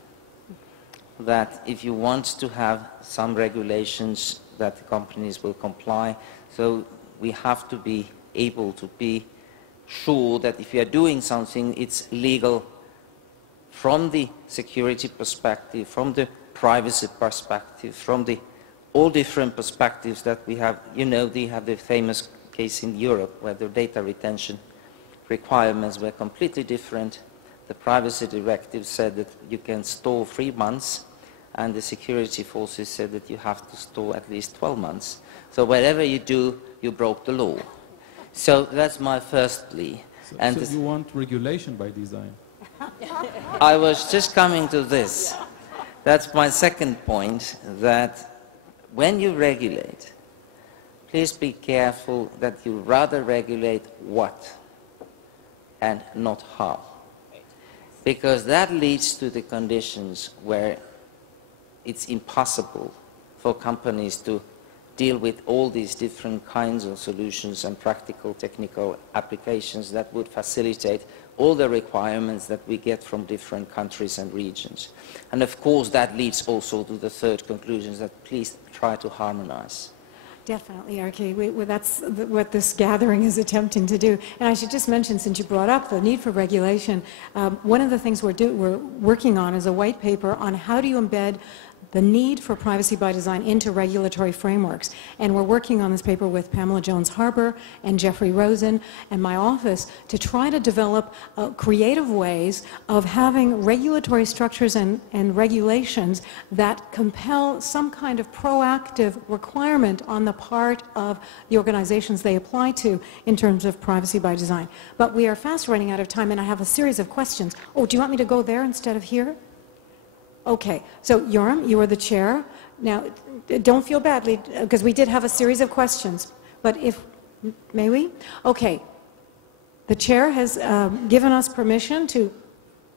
that if you want to have some regulations that the companies will comply, so we have to be able to be sure that if you are doing something, it's legal from the security perspective, from the privacy perspective, from all different perspectives that we have. They have the famous case in Europe where the data retention requirements were completely different. The privacy directive said that you can store 3 months, and the security forces said that you have to store at least 12 months. So whatever you do, you broke the law. So that's my first plea. So you want regulation by design? I was just coming to this. That's my second point, that when you regulate, please be careful that you rather regulate what and not how. Because that leads to the conditions where it's impossible for companies to deal with all these different kinds of solutions and practical technical applications that would facilitate all the requirements that we get from different countries and regions. And of course that leads also to the third conclusion, that please try to harmonize. Definitely, Erkki. That's what this gathering is attempting to do. And I should just mention, since you brought up the need for regulation, one of the things we're working on is a white paper on how do you embed the need for privacy by design into regulatory frameworks. And we're working on this paper with Pamela Jones-Harbour and Jeffrey Rosen and my office to try to develop creative ways of having regulatory structures and regulations that compel some kind of proactive requirement on the part of the organizations they apply to in terms of privacy by design. But we are fast running out of time, and I have a series of questions. Oh, do you want me to go there instead of here? Okay, so Yoram, you are the chair. Now, don't feel badly, because we did have a series of questions, but may we? Okay. The chair has given us permission to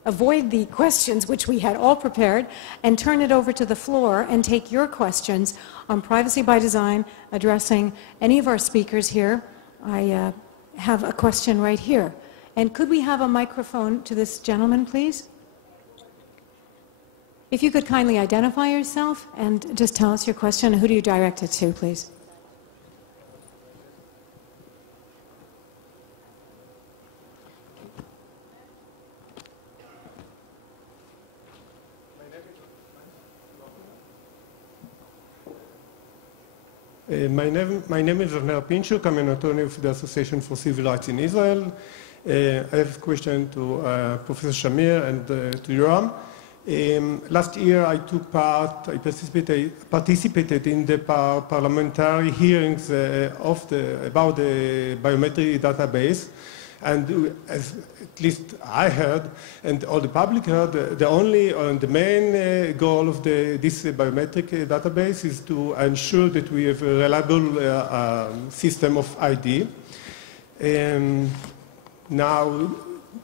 avoid the questions which we had all prepared and turn it over to the floor and take your questions on privacy by design, addressing any of our speakers here. I have a question right here. And could we have a microphone to this gentleman, please? If you could kindly identify yourself and just tell us your question. Who do you direct it to, please? My name is Avner Pinchuk. I'm an attorney of the Association for Civil Rights in Israel. I have a question to Professor Shamir and to Yoram. Last year I took part, I participated in the parliamentary hearings about the biometric database. And as at least I heard, and all the public heard, the main goal of this biometric database is to ensure that we have a reliable system of ID. Now,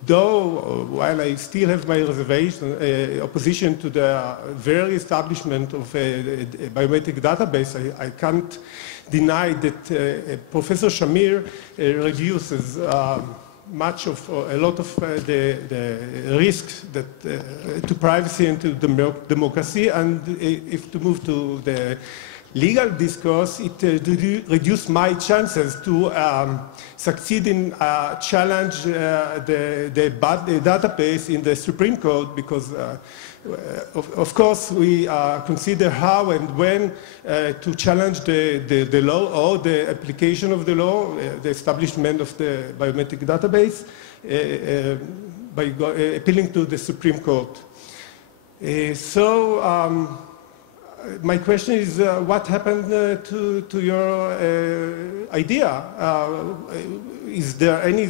though, while I still have my reservation, opposition to the very establishment of a biometric database, I can't deny that Professor Shamir reduces a lot of the risks to privacy and to democracy, and if to move to the legal discourse, it reduced my chances to succeed in challenge the database in the Supreme Court, because of course we consider how and when to challenge the law or the application of the law, the establishment of the biometric database, by appealing to the Supreme Court. My question is, what happened to your idea? Is there any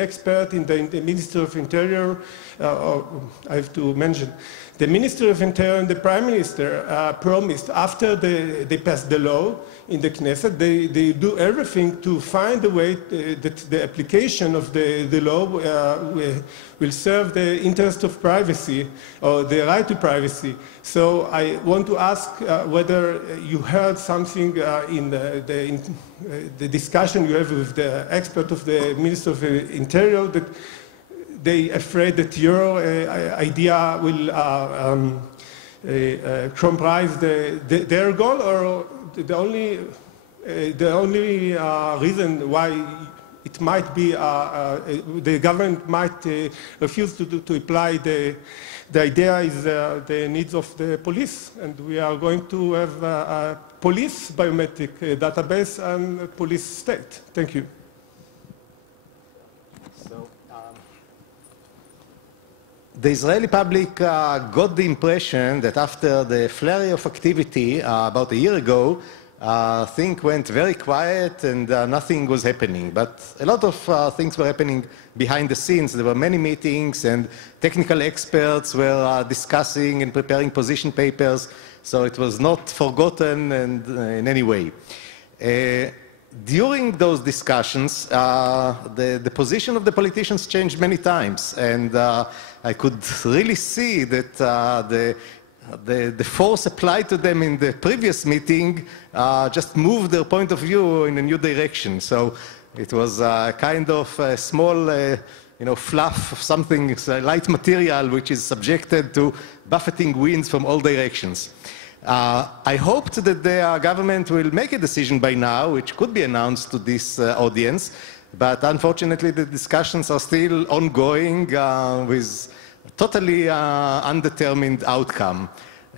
expert in the Ministry of Interior? I have to mention, the Ministry of Interior and the Prime Minister promised, after they passed the law in the Knesset, they do everything to find a way that the application of the law will serve the interest of privacy, or the right to privacy. So I want to ask whether you heard something in the discussion you have with the expert of the Ministry of Interior, that they afraid that your idea will comprise their goal, or the only reason why it might be the government might refuse to apply the idea is the needs of the police, and we are going to have a police biometric database and a police state. Thank you. The Israeli public got the impression that after the flurry of activity about a year ago, things went very quiet and nothing was happening. But a lot of things were happening behind the scenes. There were many meetings and technical experts were discussing and preparing position papers, so it was not forgotten and, in any way. During those discussions, the position of the politicians changed many times, and I could really see that the force applied to them in the previous meeting just moved their point of view in a new direction. So it was a kind of a small fluff of something, light material, which is subjected to buffeting winds from all directions. I hoped that the government will make a decision by now, which could be announced to this audience, but unfortunately the discussions are still ongoing with a totally undetermined outcome.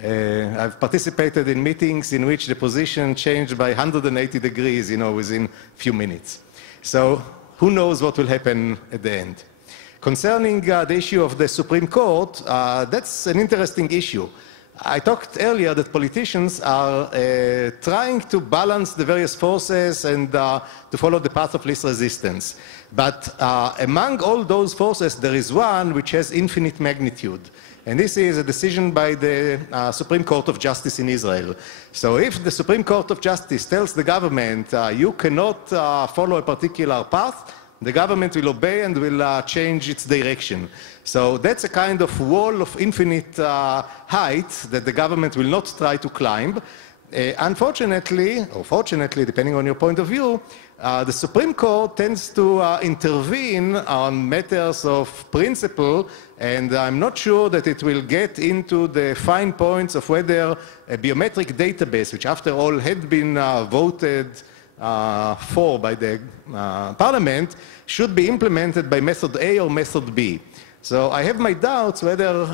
I've participated in meetings in which the position changed by 180 degrees, within a few minutes. So who knows what will happen at the end. Concerning the issue of the Supreme Court, that's an interesting issue. I talked earlier that politicians are trying to balance the various forces and to follow the path of least resistance. But among all those forces, there is one which has infinite magnitude. And this is a decision by the Supreme Court of Justice in Israel. So if the Supreme Court of Justice tells the government, you cannot follow a particular path, the government will obey and will change its direction. So that's a kind of wall of infinite height that the government will not try to climb. Unfortunately, or fortunately, depending on your point of view, the Supreme Court tends to intervene on matters of principle, and I'm not sure that it will get into the fine points of whether a biometric database, which after all had been voted for by the Parliament, should be implemented by method A or method B. So I have my doubts whether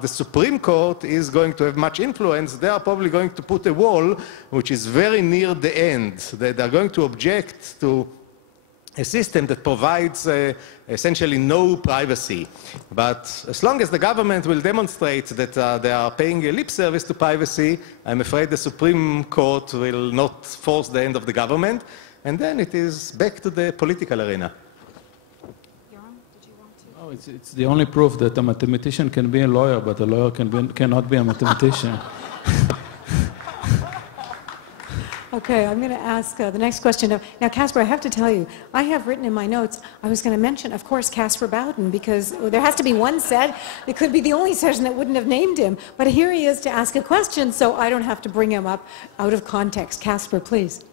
the Supreme Court is going to have much influence. They are probably going to put a wall which is very near the end. They are going to object to a system that provides essentially no privacy. But as long as the government will demonstrate that they are paying a lip service to privacy, I'm afraid the Supreme Court will not force the end of the government, and then it is back to the political arena. Oh, it's the only proof that a mathematician can be a lawyer, but a lawyer cannot be a mathematician. Okay, I'm going to ask the next question. Now, Casper, I have to tell you, I have written in my notes, I was going to mention, of course, Casper Bowden, because there has to be one set. It could be the only session that wouldn't have named him. But here he is to ask a question, so I don't have to bring him up out of context. Casper, please.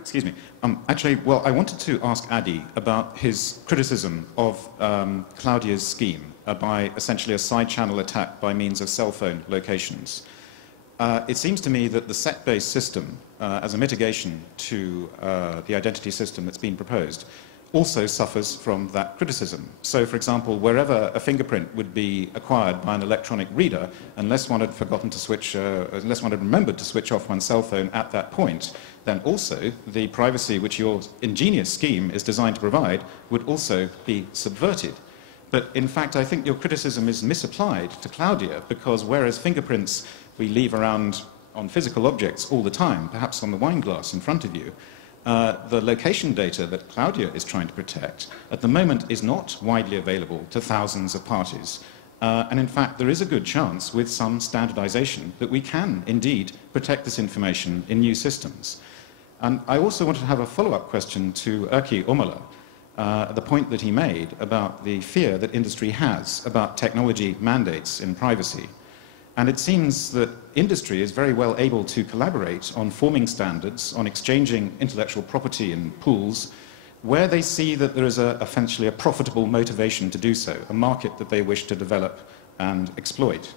Excuse me. Actually, well, I wanted to ask Adi about his criticism of Claudia's scheme by essentially a side-channel attack by means of cell phone locations. It seems to me that the set-based system, as a mitigation to the identity system that's been proposed, also suffers from that criticism. So, for example, wherever a fingerprint would be acquired by an electronic reader, unless one had forgotten to switch, unless one had remembered to switch off one's cell phone at that point, then also the privacy which your ingenious scheme is designed to provide would also be subverted. But in fact, I think your criticism is misapplied to Claudia, because whereas fingerprints we leave around on physical objects all the time, perhaps on the wine glass in front of you, the location data that Claudia is trying to protect at the moment is not widely available to thousands of parties. And in fact, there is a good chance with some standardization that we can indeed protect this information in new systems. And I also wanted to have a follow-up question to Erkki Omala, the point that he made about the fear that industry has about technology mandates in privacy. And it seems that industry is very well able to collaborate on forming standards, on exchanging intellectual property in pools, where they see that there is essentially a profitable motivation to do so, a market that they wish to develop and exploit.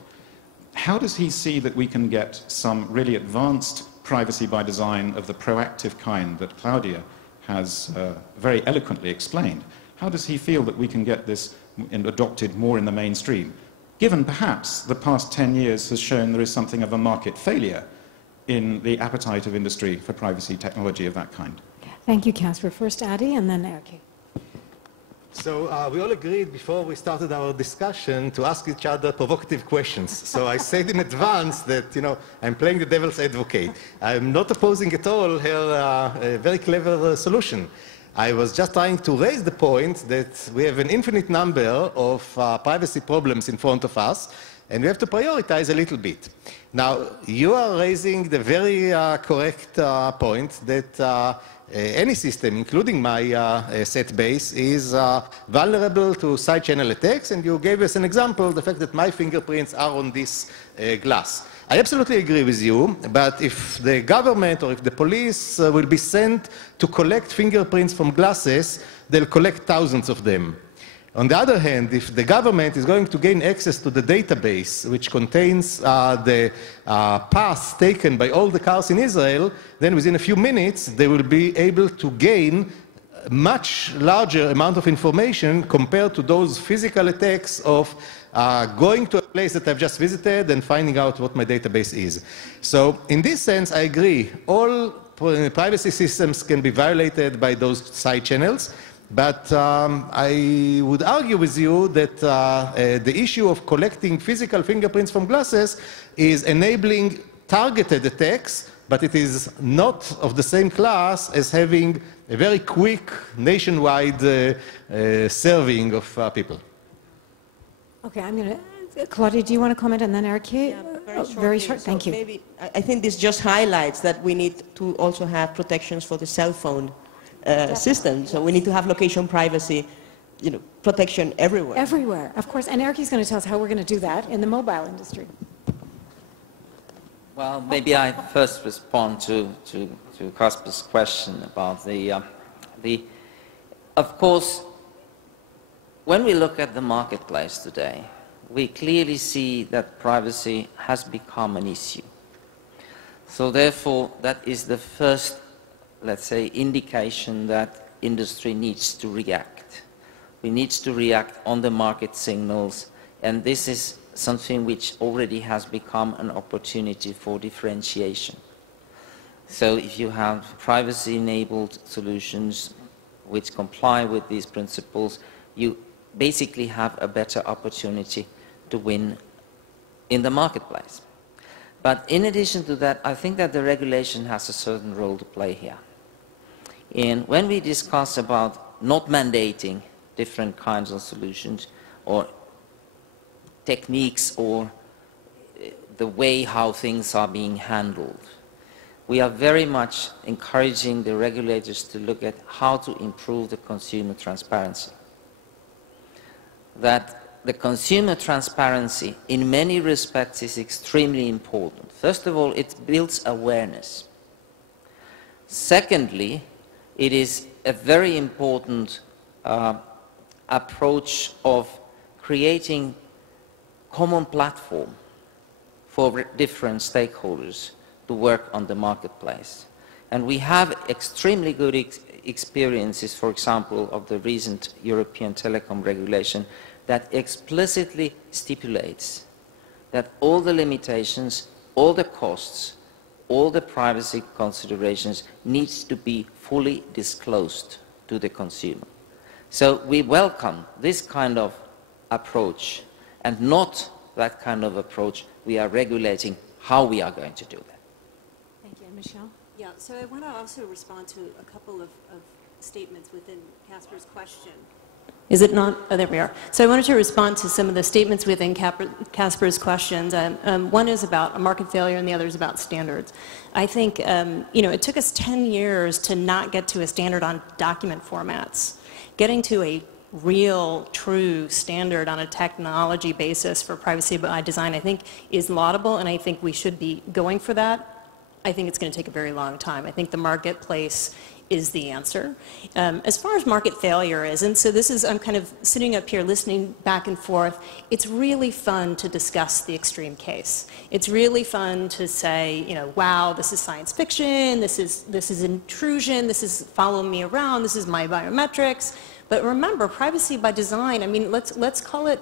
How does he see that we can get some really advanced privacy by design of the proactive kind that Claudia has very eloquently explained? How does he feel that we can get this adopted more in the mainstream? Given perhaps the past 10 years has shown there is something of a market failure in the appetite of industry for privacy technology of that kind. Thank you, Casper. First Adi and then Erkki. So we all agreed before we started our discussion to ask each other provocative questions. So I said in advance that, you know, I'm playing the devil's advocate. I'm not opposing at all her very clever solution. I was just trying to raise the point that we have an infinite number of privacy problems in front of us, and we have to prioritize a little bit. Now, you are raising the very correct point that any system, including my set base, is vulnerable to side-channel attacks, and you gave us an example, the fact that my fingerprints are on this glass. I absolutely agree with you, but if the government or if the police will be sent to collect fingerprints from glasses, they'll collect thousands of them. On the other hand, if the government is going to gain access to the database, which contains the paths taken by all the cars in Israel, then within a few minutes, they will be able to gain a much larger amount of information compared to those physical attacks of going to a place that I've just visited and finding out what my database is. So in this sense, I agree. All privacy systems can be violated by those side channels. But I would argue with you that the issue of collecting physical fingerprints from glasses is enabling targeted attacks, but it is not of the same class as having a very quick nationwide serving of people. Okay, I'm going to, Claudia, do you want to comment, and then Erkki? Yeah, very short, thank you. Maybe, I think this just highlights that we need to also have protections for the cell phone system. So we need to have location privacy, protection everywhere. Everywhere, of course. And Erikki's going to tell us how we're going to do that in the mobile industry. Well, maybe I first respond to Kasper's question about of course, when we look at the marketplace today, we clearly see that privacy has become an issue. So therefore, that is the first, let's say, indication that industry needs to react. We need to react on the market signals, and this is something which already has become an opportunity for differentiation. So if you have privacy-enabled solutions which comply with these principles, you basically have a better opportunity to win in the marketplace. But in addition to that, I think that the regulation has a certain role to play here. And when we discuss about not mandating different kinds of solutions or techniques or the way how things are being handled, we are very much encouraging the regulators to look at how to improve the consumer transparency. That the consumer transparency in many respects is extremely important. First of all, it builds awareness. Secondly, it is a very important approach of creating common platform for different stakeholders to work on the marketplace. And we have extremely good experiences, for example, of the recent European telecom regulation that explicitly stipulates that all the limitations, all the costs, all the privacy considerations needs to be fully disclosed to the consumer. So we welcome this kind of approach, and not that kind of approach we are regulating how we are going to do that. Thank you. And Michelle? Yeah, so I want to also respond to a couple of statements within Kasper's question. Is it not? Oh, there we are. So I wanted to respond to some of the statements within Kasper's questions. One is about a market failure and the other is about standards. I think, it took us 10 years to not get to a standard on document formats. Getting to a real, true standard on a technology basis for privacy by design, I think, is laudable, and I think we should be going for that. I think it's going to take a very long time. I think the marketplace is the answer. As far as market failure is, and so this is, I'm kind of sitting up here listening back and forth, it's really fun to discuss the extreme case. It's really fun to say, wow, this is science fiction, this is intrusion, this is following me around, this is my biometrics. But remember, privacy by design, I mean, let's call it,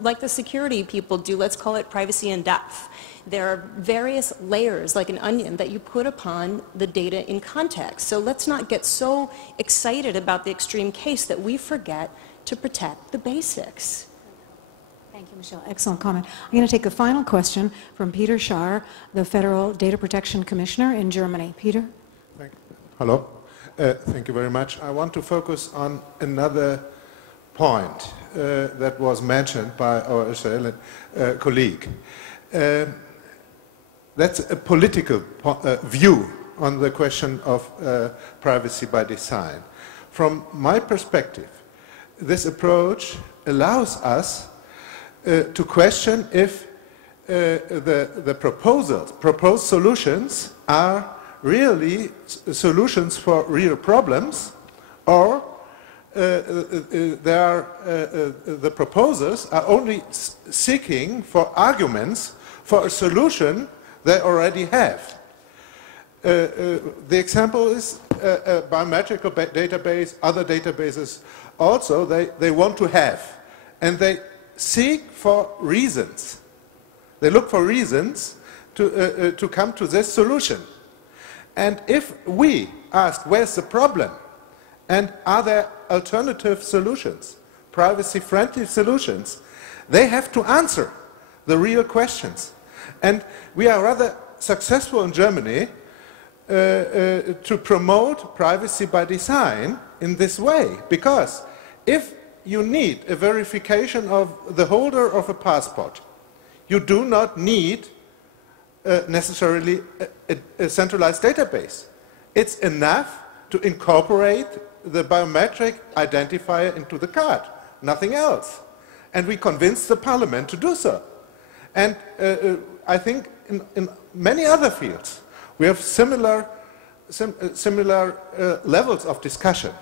like the security people do, let's call it privacy in depth. There are various layers, like an onion, that you put upon the data in context. So let's not get so excited about the extreme case that we forget to protect the basics. Thank you, Michelle. Excellent comment. I'm going to take a final question from Peter Schaar, the Federal Data Protection Commissioner in Germany. Peter? Hello. Thank you very much. I want to focus on another point that was mentioned by our Israeli colleague. That's a political view on the question of privacy by design. From my perspective, this approach allows us to question if the proposed solutions are really solutions for real problems, or the proposers are only seeking for arguments for a solution they already have. The example is a biometrical database, other databases also they want to have, and they seek for reasons. They look for reasons to come to this solution. And if we ask, where's the problem? And are there alternative solutions, privacy-friendly solutions? They have to answer the real questions. And we are rather successful in Germany to promote privacy by design in this way. Because if you need a verification of the holder of a passport, you do not need necessarily a centralized database. It's enough to incorporate the biometric identifier into the card, nothing else. And we convinced the parliament to do so. And I think in many other fields, we have similar levels of discussion,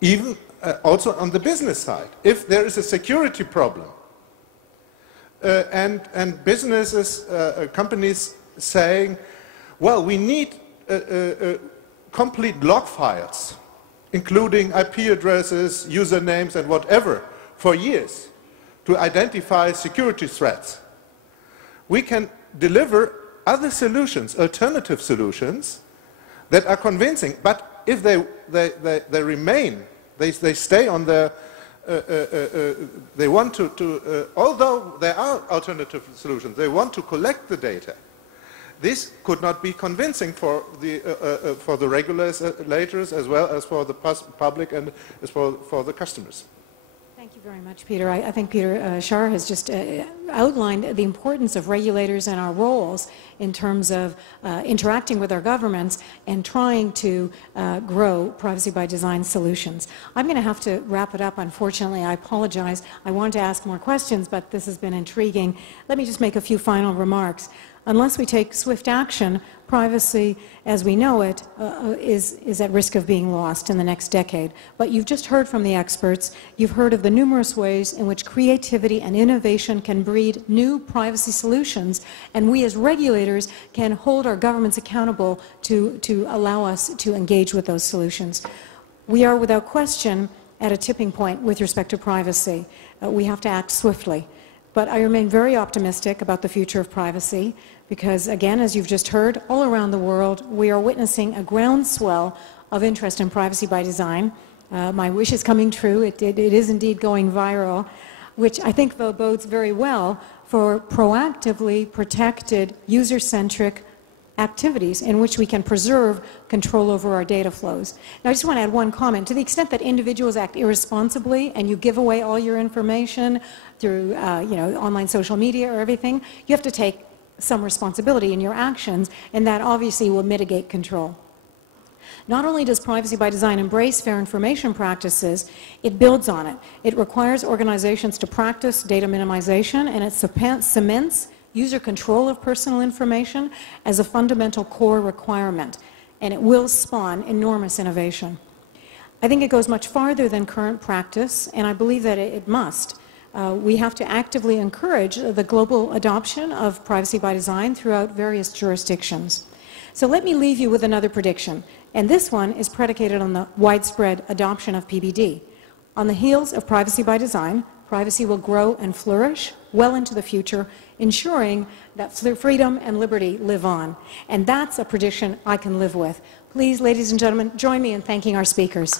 even also on the business side. If there is a security problem, and businesses, companies saying, well, we need complete log files, including IP addresses, usernames, and whatever, for years, to identify security threats. We can deliver other solutions, alternative solutions, that are convincing. But if they remain, they stay on the, they want to although there are alternative solutions, they want to collect the data. This could not be convincing for the regulators as well as for the public and as for the customers. Thank you very much, Peter. I think Peter Schar has just outlined the importance of regulators and our roles in terms of interacting with our governments and trying to grow privacy by design solutions. I'm going to have to wrap it up, unfortunately. I apologize. I want to ask more questions, but this has been intriguing. Let me just make a few final remarks. Unless we take swift action, privacy as we know it is at risk of being lost in the next decade. But you've just heard from the experts. You've heard of the numerous ways in which creativity and innovation can breed new privacy solutions, and we as regulators can hold our governments accountable to allow us to engage with those solutions. We are without question at a tipping point with respect to privacy. We have to act swiftly. But I remain very optimistic about the future of privacy because, again, as you've just heard, all around the world we are witnessing a groundswell of interest in privacy by design. My wish is coming true. It is indeed going viral, which I think bodes very well for proactively protected, user-centric activities in which we can preserve control over our data flows. Now, I just want to add one comment. To the extent that individuals act irresponsibly and you give away all your information through online social media or everything, you have to take some responsibility in your actions, and that obviously will mitigate control. Not only does privacy by design embrace fair information practices, it builds on it. It requires organizations to practice data minimization, and it cements user control of personal information as a fundamental core requirement, and it will spawn enormous innovation. I think it goes much farther than current practice, and I believe that it must. We have to actively encourage the global adoption of privacy by design throughout various jurisdictions. So let me leave you with another prediction, and this one is predicated on the widespread adoption of PBD. On the heels of privacy by design, privacy will grow and flourish well into the future, ensuring that freedom and liberty live on. And that's a prediction I can live with. Please, ladies and gentlemen, join me in thanking our speakers.